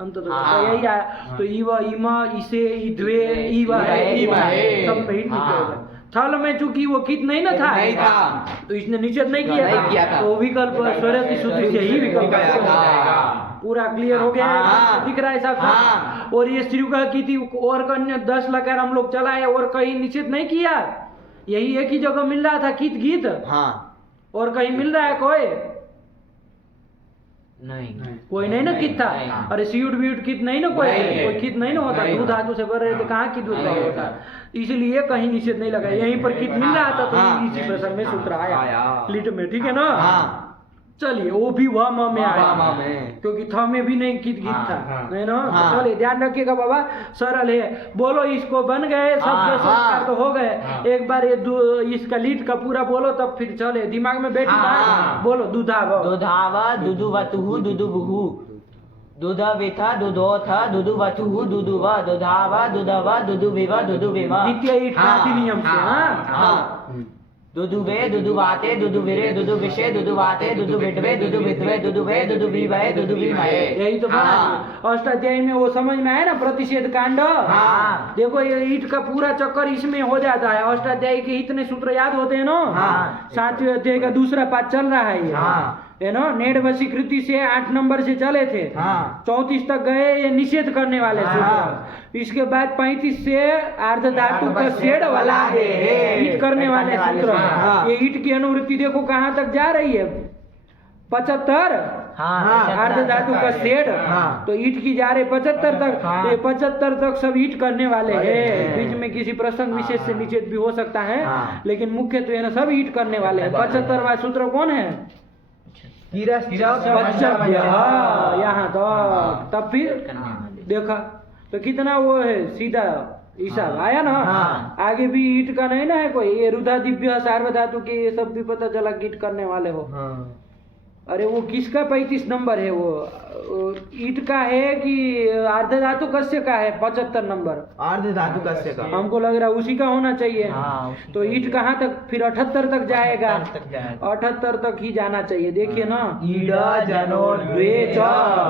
अंत तो यही आया। तो इव इम इसे इद्वे इव है, इव है। सब में ही नित्य हो गया। थल में चूंकि वो कित नहीं ना था, नहीं था, तो इसने निषेध नहीं किया नहीं किया था। तो विकल्प स्वरति सूत्र से ही विकल्प हो जाएगा। पूरा क्लियर हो गया है, हाँ। दिख रहा है साहब? हाँ। और ये श्रीयुगा की थी और कन्या 10 लगाकर हम लोग चलाए और कहीं निषेध नहीं किया, यही एक ही जगह मिल रहा था कित गीत, हाँ। और कहीं मिल रहा है कोई नहीं। कोई नहीं ना कित था। नहीं। अरे सीट बीट कित नहीं ना कोई, नहीं। कोई कित नहीं ना होता, नहीं। दूध धातु से कर रहे थे, कहाँ कित नहीं होता, इसलिए कहीं निषेध नहीं लगा, यहीं पर कित मिल रहा था तो हाँ। इसी प्रसंग में सूत्र आया आया। लिट में, ठीक है ना। हाँ। चलिए वो भी वह म में आया, वह म में। क्योंकि थ में भी नहीं कित गीत था, हाँ। है ना। हाँ। तो चलिए ध्यान रखिएगा बाबा, सरल है। बोलो इसको बन गए शब्द हाँ, संस्कार हाँ। तो हो गए। हाँ। एक बार ये इसका लीड का पूरा बोलो तब फिर चले, दिमाग में बैठी बात। हाँ। बोलो दुधाव, दुधाव दुदुवतुः दुदुबुहु, दुधविथ दुधोथ दुदुवतुः दुदुव, दुधाव दुधव दुदुविव दुदुविम, नित्य ईट हाँ। का नियम से। हाँ हाँ। दुदुवे दुदुवाते दुदुविरे दुदुविषे दुदुवाते दुदुविड्वे दुदुविद्वे दुदुवे दुदुविवये दुदुविमये। यही तो बना। हाँ। अष्टाध्यायी में वो समझ में आया ना प्रतिषेध कांड। हाँ। देखो ये ईट का पूरा चक्कर इसमें हो जाता है। अष्टाध्यायी के इतने सूत्र याद होते हैं ना। हाँ। 7वें अध्याय का दूसरा पाठ चल रहा है ये, हाँ। है ना। नेड वशीकृति से 8 नंबर से चले थे, हाँ। 34 तक गए ये निषेध करने वाले हाँ। सूत्र। इसके बाद 35 से अर्ध धातु का शेड वाला ईट करने वाले सूत्र। हाँ। ये ईट की अनुवृत्ति देखो कहाँ तक जा रही है, 75 हाँ। अर्ध धातु का शेड। हाँ। तो ईट की जा रहे 75 तक। हाँ। तो ये 75 तक सब ईट करने वाले हैं। हैं। बीच में किसी प्रसंग विशेष से निषेध भी हो सकता है, हाँ। लेकिन मुख्य तो है ना सब ईट करने वाले हैं। 75वां सूत्र कौन है? पच्चव्य। यहाँ तब फिर देखा तो कितना वो है, सीधा हिसाब आया ना। हाँ। आगे भी ईट का नहीं ना है कोई, ये रुधा दिव्य सार्वधातु के ये सब भी पता चला ईट करने वाले हो। अरे वो किसका 35 नंबर है, वो ईट का है कि अर्ध धातु कस्य का है 75 नंबर? अर्ध धातु कस्य का। हमको लग रहा है उसी का होना चाहिए। हाँ, उसी तो का ईट कहाँ तक फिर 78 तक जाएगा, 78 तक जाएगा। 78 तक ही जाना चाहिए। देखिए ना, ईड जनो द्वे च,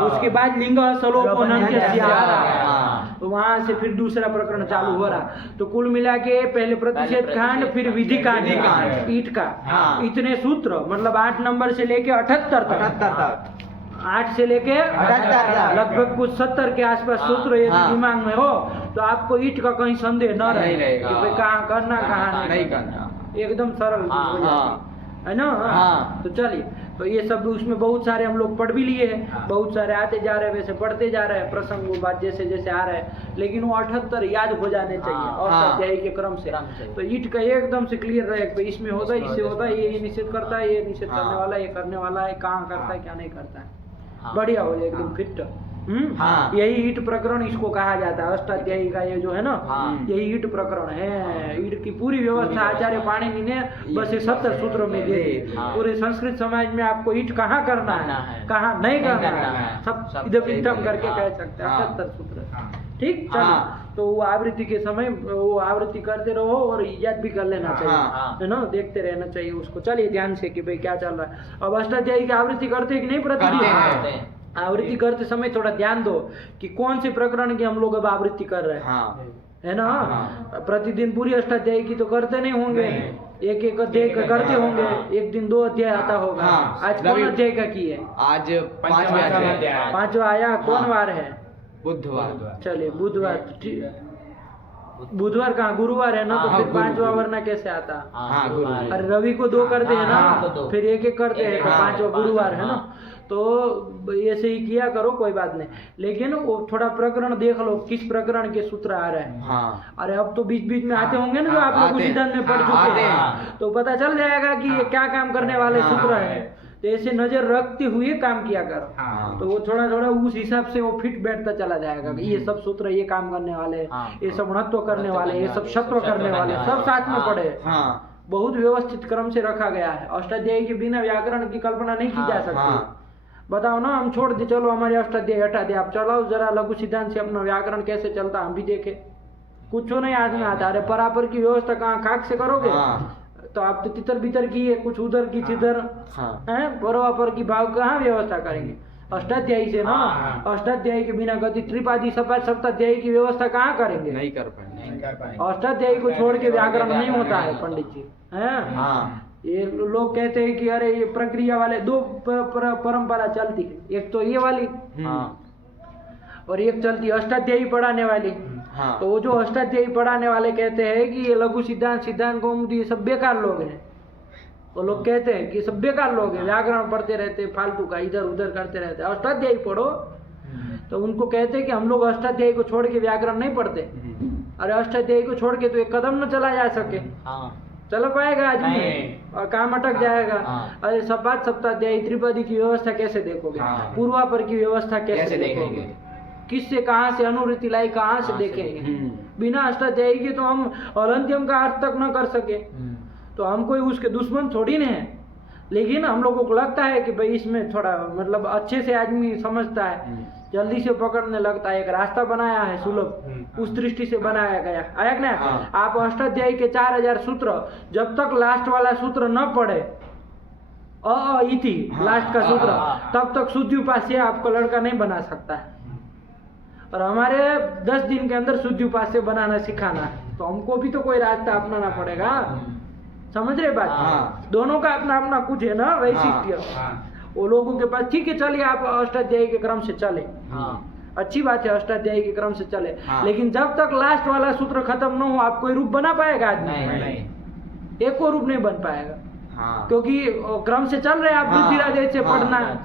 उसके बाद लिंग सलोपोनन्त्यस्य आ रहा है। हाँ। तो वहां से फिर दूसरा प्रकरण चालू हो रहा। तो कुल मिला के पहले प्रतिषेध कांड, फिर विधि कांड ईट का। हाँ। इतने सूत्र, मतलब 8 नंबर से लेके 78 तक, 8 से लेके 78 तक। लगभग कुछ 70 के आसपास सूत्र यदि हाँ। दिमाग में हो तो आपको ईट का कहीं संदेह न रहे नहीं रहेगा। कि भाई कहाँ करना कहाँ नहीं करना। एकदम सरल हाँ, हो जाती हाँ। है ना। हाँ। तो चलिए, तो ये सब उसमें बहुत सारे हम लोग पढ़ भी लिए हैं, बहुत सारे आते जा रहे हैं, वैसे पढ़ते जा रहे हैं प्रसंग वो बात जैसे जैसे आ रहे हैं, लेकिन वो 78 याद हो जाने चाहिए हाँ, और हाँ। अध्याय के क्रम से। तो ईट का एकदम से क्लियर रहे कि इसमें होता है, इससे होता है, ये निषेध करता है, ये निषेध करने वाला है, ये करने वाला है, कहाँ करता है क्या नहीं करता है। हाँ। बढ़िया हो जाए एकदम फिट। हाँ। यही ईट प्रकरण इसको कहा जाता है, अष्टाध्यायी का ये जो है ना, हाँ। यही ईट प्रकरण है। ईट की पूरी व्यवस्था आचार्य पाणिनि ने बस ये 70 सूत्रों में दे दी। हाँ। पूरे संस्कृत समाज में आपको ईट कहाँ करना है, कहाँ नहीं करना है, सब इधम इधम करके कह सकते हैं। 78 सूत्र, ठीक। चलिए, हाँ। तो वो आवृत्ति के समय वो आवृत्ति करते रहो और याद भी कर लेना चाहिए, हाँ। है ना, देखते रहना चाहिए उसको। चलिए ध्यान से कि भाई क्या चल रहा है। अब अष्टाध्यायी की आवृत्ति करते हैं कि नहीं प्रतिदिन? करते हैं। आवृत्ति करते समय थोड़ा ध्यान दो कि कौन से प्रकरण की हम लोग अब आवृत्ति कर रहे हैं, हाँ। है ना। हाँ। प्रतिदिन पूरी अष्टाध्यायी की तो करते नहीं होंगे, एक एक अध्याय का करते होंगे, एक दिन 2 अध्याय आता होगा। हाँ, आज कौन रवि- अध्याय का किए? आज पंचमा 5वां अध्याय। अध्याय। 5वां आया, कौन हाँ। वार है? बुधवार। चलिए बुधवार, ठीक। बुधवार कहाँ, गुरुवार है ना, तो हाँ, फिर गुरु- 5वां गुरु। वरना कैसे आता? हाँ, गुरुवार। अरे रवि को 2 करते हैं ना, हाँ, फिर एक एक करते हैं, तो हाँ, 5वां गुरुवार है ना। हाँ। तो ऐसे ही किया करो, कोई बात नहीं। लेकिन वो थोड़ा प्रकरण देख लो, किस प्रकरण के सूत्र आ रहे हैं। हाँ। अरे अब तो बीच बीच में आते होंगे ना, जो आप लोग आते उसी हैं। सिद्धांत में पढ़ हाँ, चुके आते हैं, हैं। तो पता चल जाएगा कि ये क्या काम करने वाले हाँ। सूत्र है। तो ऐसे नजर रखते हुए काम किया करो, हाँ। तो वो थोड़ा थोड़ा उस हिसाब से वो फिट बैठता चला जाएगा कि ये सब सूत्र ये काम करने वाले, हाँ। ये सब ऋणत्व करने वाले, ये सब शत्व करने वाले, सब साथ में पढ़े। हाँ। बहुत व्यवस्थित क्रम से रखा गया है। अष्टाध्यायी के बिना व्याकरण की कल्पना नहीं की जा सकती। हाँ। बताओ ना, हम छोड़ दे, चलो हमारे अष्टाध्यायी हटा दे, आप चलाओ जरा लघु सिद्धांत से अपना व्याकरण कैसे चलता हम भी देखे। कुछ नहीं आज में आता। अरे परापर की व्यवस्था कहाँ खाक से करोगे? हाँ। तो आप तो तितर बितर की है, कुछ उधर की चिधर हाँ। है, परापर की भाव कहाँ व्यवस्था करेंगे? अष्टाध्यायी से ना, हाँ। अष्टाध्यायी के बिना गति त्रिपादी सप्ताध्यायी की व्यवस्था कहाँ करेंगे? नहीं कर पाएंगे। नहीं कर पाएंगे। अष्टाध्यायी को छोड़ के व्याकरण नहीं होता है पंडित जी, हैं? हाँ। ये लोग कहते हैं कि अरे ये प्रक्रिया वाले 2 परंपरा चलती है, एक तो ये वाली हाँ। और एक चलती है अष्टाध्यायी पढ़ाने वाली। हाँ। तो वो जो अष्टाध्यायी पढ़ाने वाले कहते हैं कि ये लघु सिद्धांत कौमुदी ये सब बेकार लोग हैं। वो लोग कहते हैं कि सब बेकार लोग हैं, व्याकरण पढ़ते रहते, फालतू का इधर उधर करते रहते, अष्टाध्यायी पढ़ो। तो उनको कहते हैं कि हम लोग अष्टाध्यायी को छोड़ के व्याकरण नहीं पढ़ते। अरे अष्टाध्यायी को छोड़ के तो एक कदम न चला जा सके, चल पाएगा आदमी? नहीं। और काम अटक जाएगा। हाँ। अरे सप्ताध्यायी त्रिपदी की व्यवस्था कैसे देखोगे? हाँ। पूर्वापर की व्यवस्था कैसे कैसे देखोगे? देखेंगे? किससे कहाँ से अनुवृत्ति लाई, कहाँ से देखेंगे? बिना अष्टाध्यायी के तो हम अलंत्यम का अर्थ तक न कर सके। तो हम कोई उसके दुश्मन थोड़ी न है, लेकिन हम लोगों को लगता है कि भाई इसमें थोड़ा मतलब अच्छे से आदमी समझता है, जल्दी से पकड़ने लगता है, एक रास्ता बनाया है सुलभ, उस दृष्टि से बनाया गया। आया कि नहीं? हाँ। आप अष्टाध्यायी के 4000 सूत्र जब तक लास्ट वाला सूत्र न पढ़े, इति लास्ट का सूत्र, तब तक शुद्धि उपास्य आपको लड़का नहीं बना सकता है। और हमारे 10 दिन के अंदर शुद्धि उपास्य बनाना सिखाना है, तो हमको भी तो कोई रास्ता अपनाना पड़ेगा। समझ रहे बात? हाँ। दोनों का अपना अपना कुछ है ना वैशिष्ट्य। वो लोगों के पास ठीक है, चलिए आप अष्टाध्यायी के क्रम से चले, अच्छी बात है, अष्टाध्यायी के क्रम से चले। हाँ। लेकिन जब तक लास्ट वाला सूत्र खत्म न हो, आप कोई रूप बना पाएगा आदमी? नहीं। एक को रूप नहीं बन पाएगा, हाँ। क्योंकि क्रम से चल रहे हैं आप, हाँ। वृद्धिराज से हाँ। पढ़ना।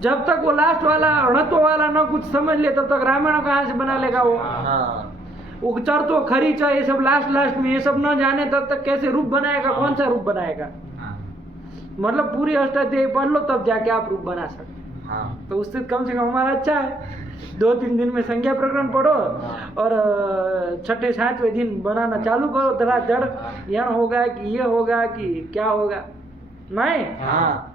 जब तक वो लास्ट वाला ऋणत्व वाला न कुछ समझ ले, तब तक रामायण कहाँ से बना लेगा वो? हाँ। वो चर तो खरी च ये सब लास्ट में ये सब न जाने, तब तक कैसे रूप बनाएगा? कौन सा रूप बनाएगा? मतलब पूरी अष्टाध्यायी पढ़ लो तब जाके आप रूप बना सकते। हाँ। तो उससे कम से कम हमारा अच्छा है। 2-3 दिन में संज्ञा प्रकरण पढ़ो और 6ठे 7वें दिन बनाना चालू करो धड़ाधड़। यह होगा कि ये होगा कि क्या होगा? नहीं हाँ।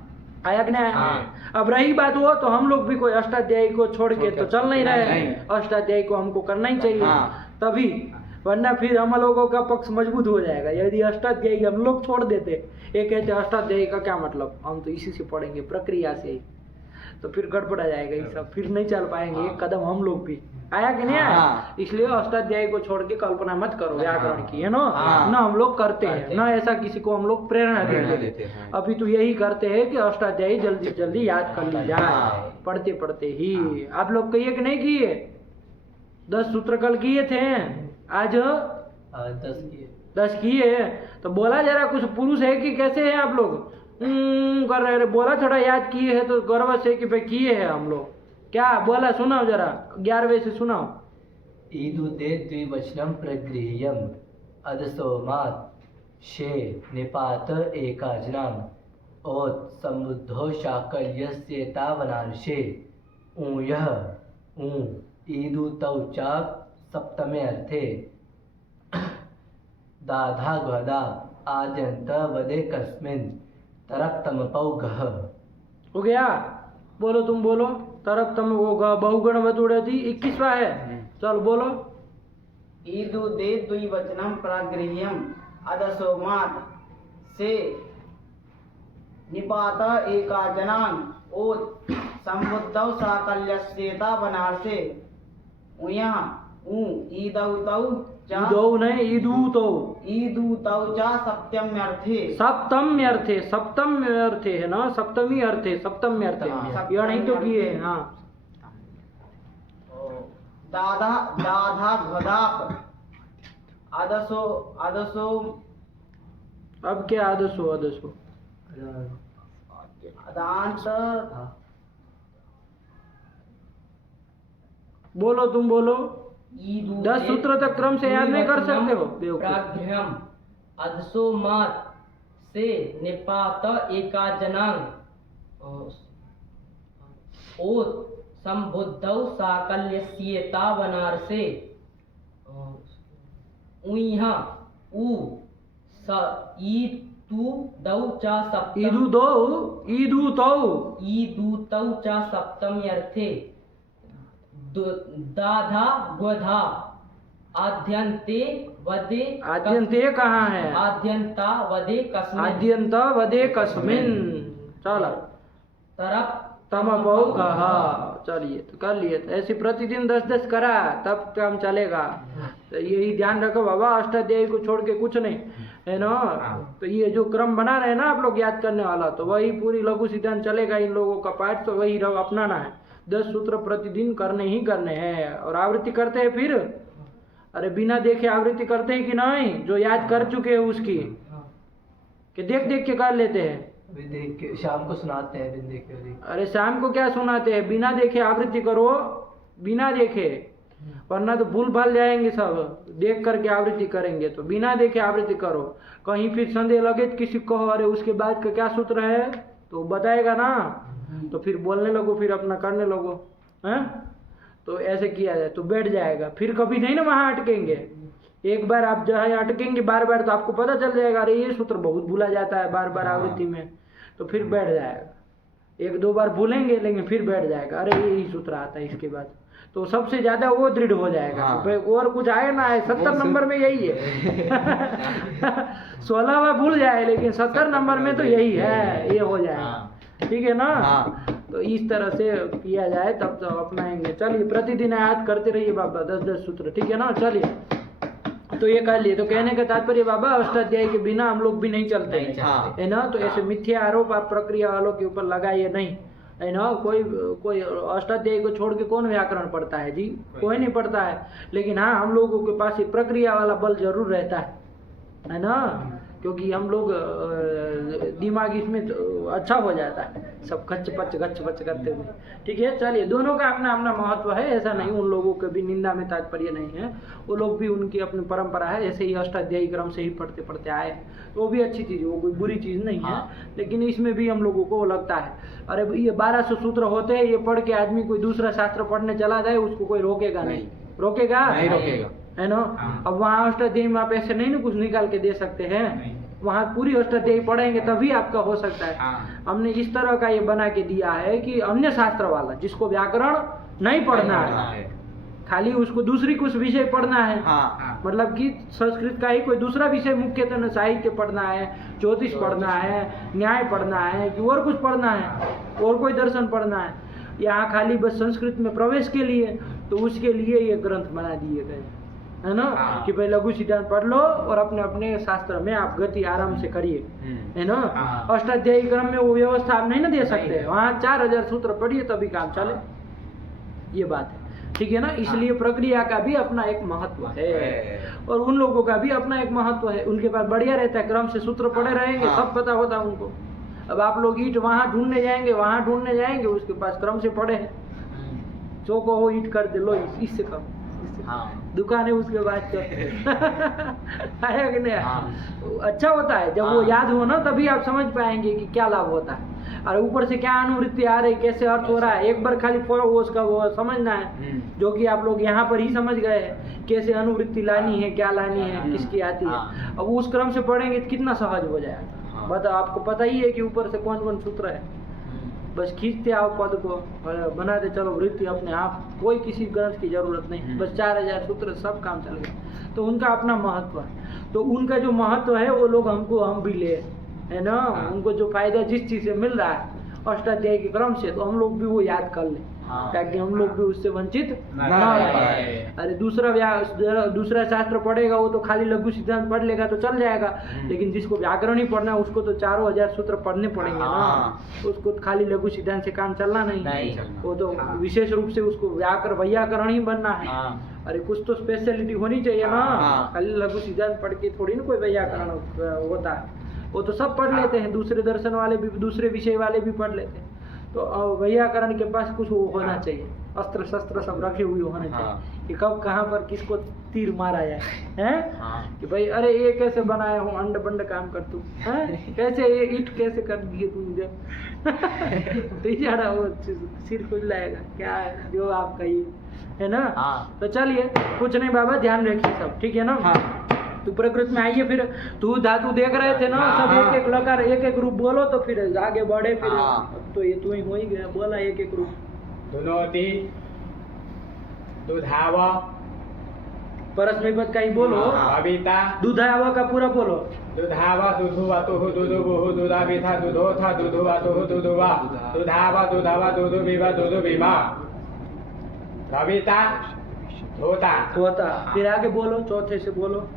आया कि नहीं? हाँ। अब रही बात वो, तो हम लोग भी कोई अष्टाध्यायी को छोड़ के तो चल नहीं रहे नहीं। हैं। अष्टाध्यायी को हमको करना ही चाहिए, हाँ। तभी, वरना फिर हम लोगों का पक्ष मजबूत हो जाएगा। यदि अष्टाध्यायी हम लोग छोड़ देते, ये कहते अष्टाध्यायी का क्या मतलब, हम तो इसी से पढ़ेंगे प्रक्रिया से, तो फिर गड़बड़ा जाएगा ये सब, फिर नहीं चल पाएंगे एक कदम हम लोग भी। आया कि नहीं आया? हाँ। इसलिए अष्टाध्यायी को छोड़ के कल्पना मत करो व्याकरण की, है ना? हाँ। ना हम लोग करते हैं, ना ऐसा किसी को हम लोग प्रेरणा प्रेरणा देते देते हैं। हैं। अभी तो यही करते हैं कि अष्टाध्यायी जल्दी से जल्दी याद कर ली जाए, हाँ। पढ़ते पढ़ते ही। आप लोग कहिए कि नहीं किए? 10 सूत्र कल किए थे, आज 10 किए। तो बोला जरा, कुछ पुरुष है कि कैसे है आप लोग? कर रहे, बोला थोड़ा याद किए है तो गर्व से कि भाई किए हैं हम लोग। क्या बोला, सुनाओ जरा, 11वें से सुनाओ। ईदुते द्विवचनम प्रगृह्यम अदसोमात् शे निपात एकाजनाम ओत समुद्धो शाकल्यस्येतावनार्षे ऊयः ऊ ईदुतौ च सप्तमे अर्थे दाधागदा आद्यंत वदे कस्मिन् तरप्तमपौघः। हो गया? बोलो, तुम बोलो। तरफ तम वो बहुगण वतुड़ती 21वां है, चल बोलो। ईदुदे द्विवचनम प्रागृह्यम अदसोमात् से निपात एकाजनान ओत संबुद्धौ साकल्यस्येता वनार्षे उयः ऊ ईदौ तौ ईदौ नहीं ईदूतौ। ईदूतौ च सप्तम्यर्थे। सप्तम्यर्थे, सप्तम्यर्थे है ना, सप्तमी अर्थे, सप्तम्यर्थे। यह नहीं तो किए हैं, हाँ। दाधा दाधा घदाप आदसो आदसो। अब क्या आदसो आदसो? दांत बोलो, तुम बोलो। ईदू 10 सूत्र तक क्रम से याद नहीं कर सकते हो बेवकूफ। प्राग्रह्यम अदसो मात से निपात एका जनांग ओत संबुद्धौ साकल्यस्येता वनारसे उइहा उ स ई तू दौ च सप्तम ईदूतौ ईदूतौ च सप्तम्यर्थे दाधा ग्वधा आद्यन्ते वदे आद्यन्ते कहाँ है? आद्यन्ता वदे कस्मिन् आद्यन्त वदे कस्मिन्। चलो तरप तमपौ कहा। चलिए तो कर लिए। तो ऐसे प्रतिदिन 10-10 करा तब काम चलेगा। तो यही ध्यान रखो बाबा, अष्टाध्यायी को छोड़ के कुछ नहीं है ना। तो ये जो क्रम बना रहे हैं ना आप लोग याद करने वाला, तो वही पूरी लघु सिद्धांत चलेगा इन लोगों का पाठ। तो वही अपनाना है। 10 सूत्र प्रतिदिन करने ही करने हैं। और आवृत्ति करते हैं फिर, अरे बिना देखे आवृत्ति करते हैं कि नहीं? जो याद कर चुके हैं उसकी, कि देख देख के कर लेते हैं। अभी देख के शाम को सुनाते हैं, बिन देखे हुए। अरे शाम को क्या सुनाते हैं? बिना देखे आवृत्ति करो, बिना देखे, वरना तो भूल भाल जाएंगे सब। देख करके आवृत्ति करेंगे तो बिना देखे आवृत्ति करो। कहीं फिर संदेह लगे तो किसी को, अरे उसके बाद का क्या सूत्र है तो बताएगा ना, तो फिर बोलने लगो, फिर अपना करने लगो, हैं? तो ऐसे किया जाए तो बैठ जाएगा। फिर कभी नहीं ना वहाँ अटकेंगे। एक बार आप जो है अटकेंगे बार बार, तो आपको पता चल जाएगा अरे ये सूत्र बहुत भूला जाता है बार बार आवृत्ति में, तो फिर बैठ जाएगा। 1-2 बार भूलेंगे लेकिन फिर बैठ जाएगा, अरे यही सूत्र आता है इसके बाद, तो सबसे ज्यादा वो दृढ़ हो जाएगा। और कुछ आए ना आए, 70 नंबर में यही है। 16 में भूल जाए लेकिन 70 नंबर में तो यही है, ये हो जाएगा। ठीक है ना। तो इस तरह से किया जाए तब तो अपनाएंगे। चलिए प्रतिदिन याद करते रहिए बाबा 10-10 सूत्र, ठीक है ना। चलिए तो ये कर लिए। तो कहने का तात्पर्य बाबा, अष्टाध्यायी के बिना हम लोग भी नहीं चलते है ना। तो ऐसे मिथ्या आरोप आप प्रक्रिया वालों के ऊपर लगाइए नहीं, है ना। कोई अष्टाध्यायी को छोड़ के कौन व्याकरण पढ़ता है जी? कोई नहीं पढ़ता है। लेकिन हाँ, हम लोगों के पास ये प्रक्रिया वाला बल जरूर रहता है ना, क्योंकि हम लोग दिमाग इसमें तो अच्छा हो जाता है, सब गच पच करते हुए। ठीक है, चलिए। दोनों का अपना अपना महत्व है, ऐसा नहीं उन लोगों के भी निंदा में तात्पर्य नहीं है। वो लोग भी, उनकी अपनी परंपरा है, ऐसे ही अष्टाध्यायी क्रम से ही पढ़ते पढ़ते आए, तो वो भी अच्छी चीज़ है, वो कोई बुरी चीज़ नहीं है। लेकिन इसमें भी हम लोगों को लगता है अरे ये 1200 सूत्र होते हैं, ये पढ़ के आदमी कोई दूसरा शास्त्र पढ़ने चला जाए, उसको कोई रोकेगा नहीं, रोकेगा है ना। अब वहाँ अष्टाध्यायी में आप ऐसे नहीं ना कुछ निकाल के दे सकते हैं, वहाँ पूरी अष्टाध्यायी पढ़ेंगे तभी आपका हो सकता है। हमने इस तरह का ये बना के दिया है कि अन्य शास्त्र वाला, जिसको व्याकरण नहीं पढ़ना है, खाली उसको दूसरी कुछ विषय पढ़ना है, मतलब कि संस्कृत का ही कोई दूसरा विषय, मुख्यतः साहित्य पढ़ना है, ज्योतिष पढ़ना है, न्याय पढ़ना है, कि और कुछ पढ़ना है, और कोई दर्शन पढ़ना है, यहाँ खाली बस संस्कृत में प्रवेश के लिए, तो उसके लिए ये ग्रंथ बना दिए गए है ना। कि भाई लघु सिद्धांत पढ़ लो और अपने अपने शास्त्र में आप गति आराम से करिए, है ना। अष्टाध्यायी क्रम में वो व्यवस्था आप नहीं ना दे सकते, वहाँ 4000 सूत्र पढ़िए तभी काम चले, ये बात है। ठीक है ना। इसलिए प्रक्रिया का भी अपना एक महत्व है, और उन लोगों का भी अपना एक महत्व है। उनके पास बढ़िया रहता है, क्रम से सूत्र पढ़े रहेंगे, सब पता होता है उनको। अब आप लोग ईंट वहाँ ढूंढने जाएंगे, वहाँ ढूंढने जाएंगे, उसके पास क्रम से पढ़े हैं, चौको हो ईंट कर दे, लो इससे कम दुकान है उसके बाद तो है कि नहीं। अच्छा होता है जब वो याद हो ना, तभी आप समझ पाएंगे कि क्या लाभ होता है, और ऊपर से क्या अनुवृत्ति आ रही, कैसे अर्थ हो रहा है। एक बार खाली उसका वो समझना है, जो कि आप लोग यहाँ पर ही समझ गए हैं, कैसे अनुवृत्ति लानी है, क्या लानी है, किसकी आती है। अब उस क्रम से पढ़ेंगे तो कितना सहज हो जाएगा। बता, आपको पता ही है कि ऊपर से कौन कौन सूत्र है, बस खींचते आओ पद को, बनाते चलो वृत्ति अपने आप, कोई किसी ग्रंथ की जरूरत नहीं, बस 4000 सूत्र, सब काम चल गया। तो उनका अपना महत्व है, तो उनका जो महत्व है वो लोग हम भी ले, है ना। उनको जो फायदा जिस चीज़ से मिल रहा है अष्टाध्यायी के क्रम से, तो हम लोग भी वो याद कर लें हाँ। ताकि हम लोग भी उससे वंचित ना ना रहे। रहे। अरे दूसरा शास्त्र पढ़ेगा वो तो खाली लघु सिद्धांत पढ़ लेगा तो चल जाएगा, लेकिन जिसको व्याकरण ही पढ़ना है उसको तो 4000 सूत्र पढ़ने पड़ेंगे ना, हाँ। उसको तो खाली लघु सिद्धांत से काम चलना नहीं, नहीं। वो तो विशेष रूप से उसको व्याकरण ही बनना है। हाँ। अरे कुछ तो स्पेशलिटी होनी चाहिए ना, हाँ। खाली लघु सिद्धांत पढ़ के थोड़ी ना कोई व्याकरण होता है, वो तो सब पढ़ लेते हैं, दूसरे दर्शन वाले भी, दूसरे विषय वाले भी पढ़ लेते हैं। तो व्याकरण के पास कुछ वो होना चाहिए, अस्त्र शस्त्र सब रखे हुए होने चाहिए कि कब कहाँ पर किसको तीर मारा जाए, हैं? हाँ। कि भाई अरे ये कैसे बनाया हूँ, अंड बंड काम कर तू, हैं? कैसे ये ईट कैसे कर दिए तू मुझे बेचारा वो सिर खुल जाएगा, क्या है जो आपका ये है ना। हाँ। तो चलिए कुछ नहीं बाबा, ध्यान रखिए सब, ठीक है ना। तो प्रकृत में आइए, फिर तू धातु देख रहे थे ना, सब एक एक लकार एक एक रूप बोलो तो फिर आगे बढ़े, फिर हाँ। अब तो ये तू ही हो ही गया, बोला एक एक रूप। धुनोति, दुधाव, परस्मै पद का ही बोलो, भविता, दुधावा का पूरा बोलो। दुधाव, दुधुवतुः, दुदुबुः, दुदाविथा, दुधोथा, दुधुवतुः, दुदुवा, दुधाव, दुधव, दुदुविव, दुदुविमा, भविता, होता, होता, फिर आगे बोलो, चौथे से बोलो।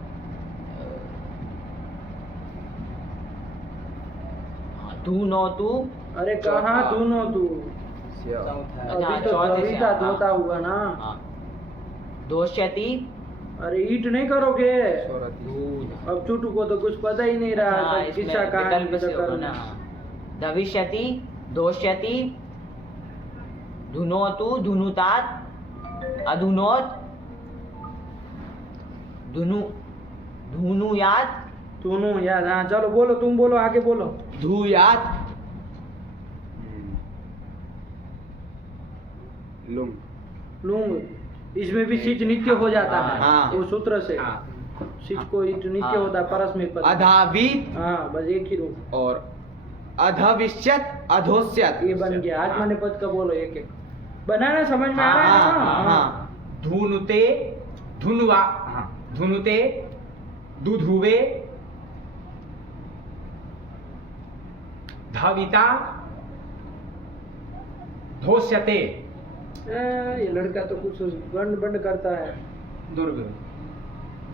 धुनोतु, अरे कहाँ दोनों तू, अभी तो चौथे से, कविता हाँ। धोता हुआ ना। हाँ। दोष्यति, अरे ईट नहीं करोगे, दूध। अब चुटू को तो कुछ पता ही नहीं रहा, हाँ, सब इसमें किस्सा कहानी विकल्प से तो होगा ना। करना। दविष्यति, दोष्यति, धुनोतु, धुनुतात, अधुनोत, धुनु, धुनुयात, दोनों याद, हाँ चलो बोलो, तुम बोलो, आगे बोलो। धुयात, लूंग, इसमें भी सिच नित्य हो जाता है, हाँ। वो सूत्र से हाँ। सिच को नित्य हाँ। होता है, परस्मै पद। अधावित हाँ बस एक ही रूप, और अधविष्यत, अधोष्यत। ये बन गया। आत्मने पद का बोलो एक एक, बनाना समझ में आ रहा है ना। हाँ। धुनुते, धुनुवा, हाँ, धुनुते, दुधुवे, धविता, धोष्यते, ये लड़का तो कुछ गंड बंड करता है। दुर्ग,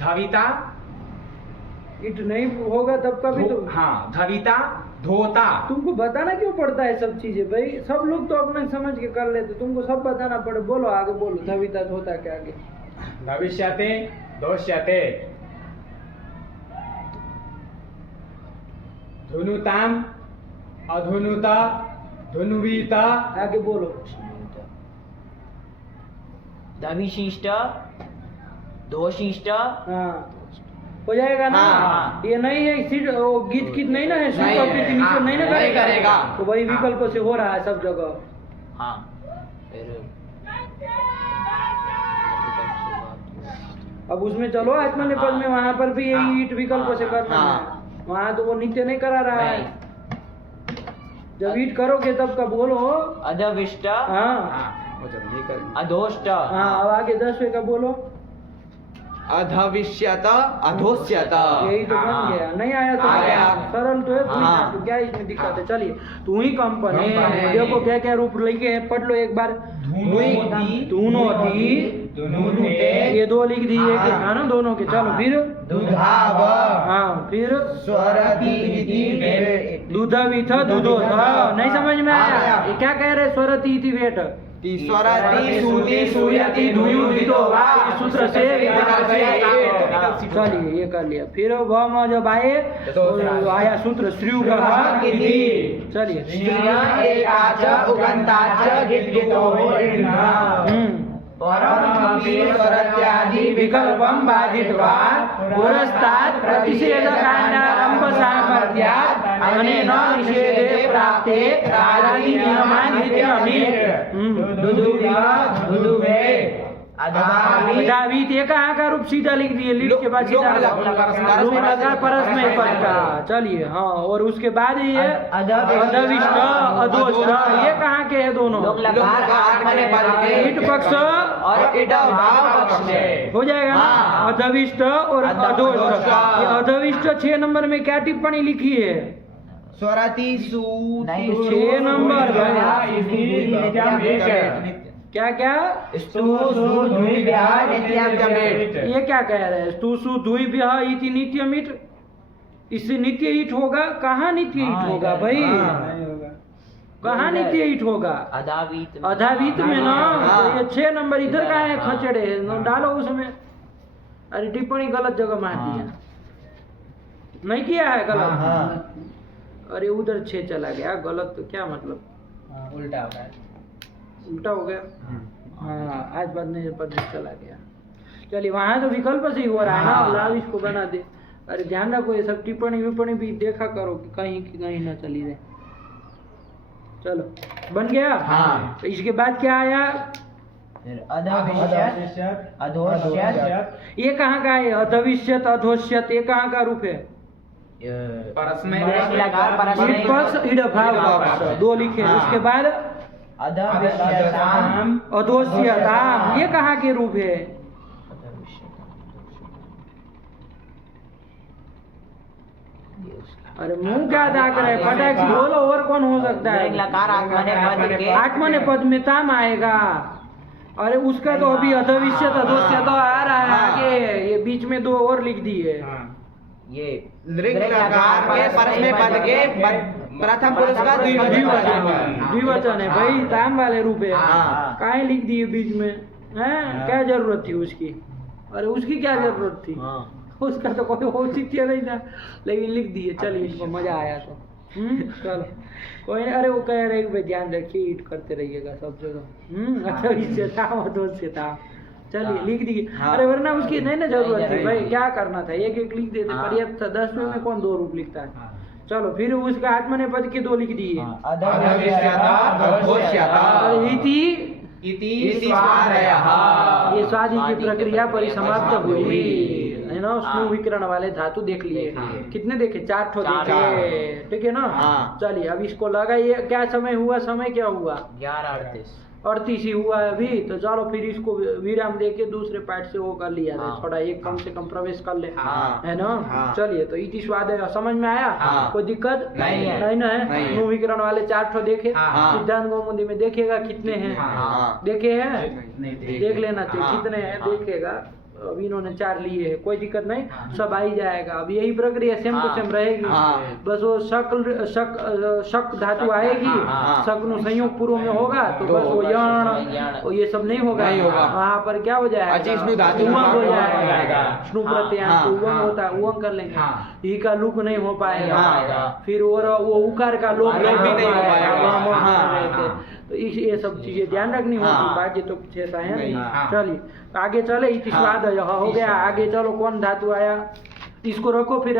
धविता, इट नहीं होगा तब कभी तो हाँ, धविता, धोता। तुमको बताना क्यों पड़ता है सब चीजें भाई, सब लोग तो अपने समझ के कर लेते, तुमको सब बताना पड़े। बोलो आगे बोलो, धविता होता क्या आगे। भविष्यते, दोष्यते, धुनुताम, अधुनुता, धुनुवीता, आगे बोलो। दविशिष्ट, दोषिष्ट, हाँ हो जाएगा ना। हाँ। ये नहीं है सीट वो गीत गीत नहीं ना है, नहीं सुपर है, नहीं हाँ, ना नहीं करेगा, करेगा। तो वही विकल्प से हो रहा है सब जगह। हाँ। फिर अब उसमें चलो आत्मनिपद में, वहां पर भी यही ईट विकल्प से करना हाँ। है, वहां तो वो नित्य नहीं करा रहा है। नहीं। जब ईट करोगे तब का बोलो। अधविष्ट, हाँ अधोष्ट, हाँ अब आगे 10वें का बोलो। अधविष्यत, अधोष्यत। यही तो बन गया, नहीं आया तो आ गया। सरल तो है, हाँ। तो क्या इसमें दिक्कत है। चलिए तू ही कंपनी, कंपनी। देखो क्या क्या रूप लेके है, पढ़ लो एक बार। धुनोति, धुनोति, धुनुते, ये दो लिख दिए है ना दोनों के। चलो फिर दुधाव, हाँ फिर स्वरति, दुधविथ, दुधोथ। नहीं समझ में आया, ये क्या कह रहे स्वरति इति वेट, स्वरति, सूति, सूयति, धुयुदितो वा। इस सूत्र से चलिए ये कर लिया। फिर वह में जब आए तो आया सूत्र श्रीयु चलिए। एकाच उगन्ताच गिद्गितो स्वरत्यादि विकल्पं बाधित्वा पुरस्तात् प्रतिषेधकाण्डारम्भ सामर्थ्यात् अनेन निषेधे प्राप्ते राजादि नियमान् नित्यमित्। दुदुवे दावीत, ये कहाँ का रूप सीधा लिख दिए, लिट के बाद सीधा रूप लगा परस्मै पद का। चलिए हाँ, और उसके बाद ये अधविष्ट, अधोष्ट, ये कहाँ के है दोनों, ईट पक्ष और इडभाव पक्ष में हो जाएगा ना। हाँ। अधविष्ट और अधोष्ट। ये अधविष्ट 6 नंबर में क्या टिप्पणी लिखी है, स्वराती सु नहीं, 6 नंबर भाई। इति नित्यम एट। क्या क्या स्तु सु धुई व्याह नित्यम जमेट। ये क्या कह रहे हैं? स्तु सु धुई व्याह इति नित्यम इट, इससे नित्य ईट होगा? कहाँ नित्य ईट होगा भाई? नहीं होगा। कहाँ नित्य ईट होगा? अधावीत अधावीत में ना। हाँ। तो ये 6 नंबर इधर का है, खचड़े है, डालो उसमें। अरे टिप्पणी गलत जगह मार दी है, नहीं किया है गलत। हाँ। अरे उधर 6 चला गया, गलत तो क्या मतलब? हाँ, उल्टा होगा। उल्टा हो गया। हाँ, आज बदने पद चला गया। चलिए, वहाँ तो विकल्प से ही हो रहा है ना, लाभ इसको बना दे। अरे ध्यान रखो, ये सब टिप्पणी विप्पणी भी देखा करो कि कहीं ना चली जाए। चलो, बन गया। हाँ। तो इसके बाद क्या आया? अधविष्यत अधोष्यत ये कहाँ का है? अधविष्यत अधोष्यत, ये कहाँ का रूप है? परस्मै लकार परस्मै विपक्ष इडभाव पक्ष, 2 लिखे। उसके बाद अधविष्यताम अधोष्यताम, ये कहाँ के रूप है? अरे मुंह क्या दाग रहे? फटाक से बोलो, और कौन हो सकता है? लकार आत्मनेपद के आत्मनेपद में ताम आएगा। अरे उसका तो अभी अधविष्यत अधोष्यत तो आ रहा है आगे, ये बीच में 2 और लिख दिए। ये दृग लकार के परस्मै पद के प्रथम पुरुष का द्विवचन है भाई, ताम वाले रूप है। हाँ। काहे लिख दिए बीच में? हैं? क्या जरूरत थी उसकी? अरे उसकी क्या जरूरत थी? उसका तो कोई औचित्य नहीं था, लेकिन लिख दिए। चलिए, इनको मजा आया तो। चलो, कोई नहीं। अरे वो कह रहे कि भाई ध्यान रखिए, ईट करते रहिएगा सब जगह। अच्छा, इससे था दोस्त से था। चलिए, लिख दिए। अरे वरना उसकी नहीं ना जरूरत थी भाई, क्या करना था? एक एक लिख देते, पर्याप्त था। 10वें में कौन 2 रूप लिखता है? चलो, फिर उसका आत्मनेपद के 2 लिख दिए। इति इति स्वादयः। ये स्वादि की प्रक्रिया परिसमाप्त हुई है ना। स्नु विकरण वाले धातु देख लिए। कितने देखे? 4 ठो देखे, ठीक है ना। चलिए, अब इसको लगाइए। क्या समय हुआ? समय क्या हुआ? 11:38 ही हुआ है अभी। तो चलो, फिर इसको विराम देके दूसरे पार्ट से वो कर लिया जाए, थोड़ा एक कम से कम प्रवेश कर ले, है ना। चलिए, तो इति स्वादय समझ में आया? कोई दिक्कत नहीं है। नहीं ना है। स्नु विकरण वाले 4 ठो देखे। सिद्धांत कौमुदी में देखेगा कितने हैं? देखे हैं? देख लेना चाहिए कितने हैं, देखेगा। अब इन्होंने 4 लिए है, कोई दिक्कत नहीं, सब आ ही जाएगा। अब यही प्रक्रिया सेम टू सेम रहेगी। बस वो शक धातु आएगी, शक संयोग पूर्व में होगा, तो बस वो यण और ये सब नहीं होगा। वहाँ पर क्या हो जाएगा? उमंग हो जाएगा। स्नु प्रत्यय उमंग होता है, उमंग कर लेंगे। ई का लुक नहीं हो पाएगा, फिर वो उकार का लोक भी नहीं हो पाएगा। तो ये सब चीजें ध्यान रखनी होगी, बाकी तो कुछ ऐसा है नहीं। चलिए, आगे चले। इति स्वादय हो गया। आगे चलो, कौन धातु आया? इसको रखो, फिर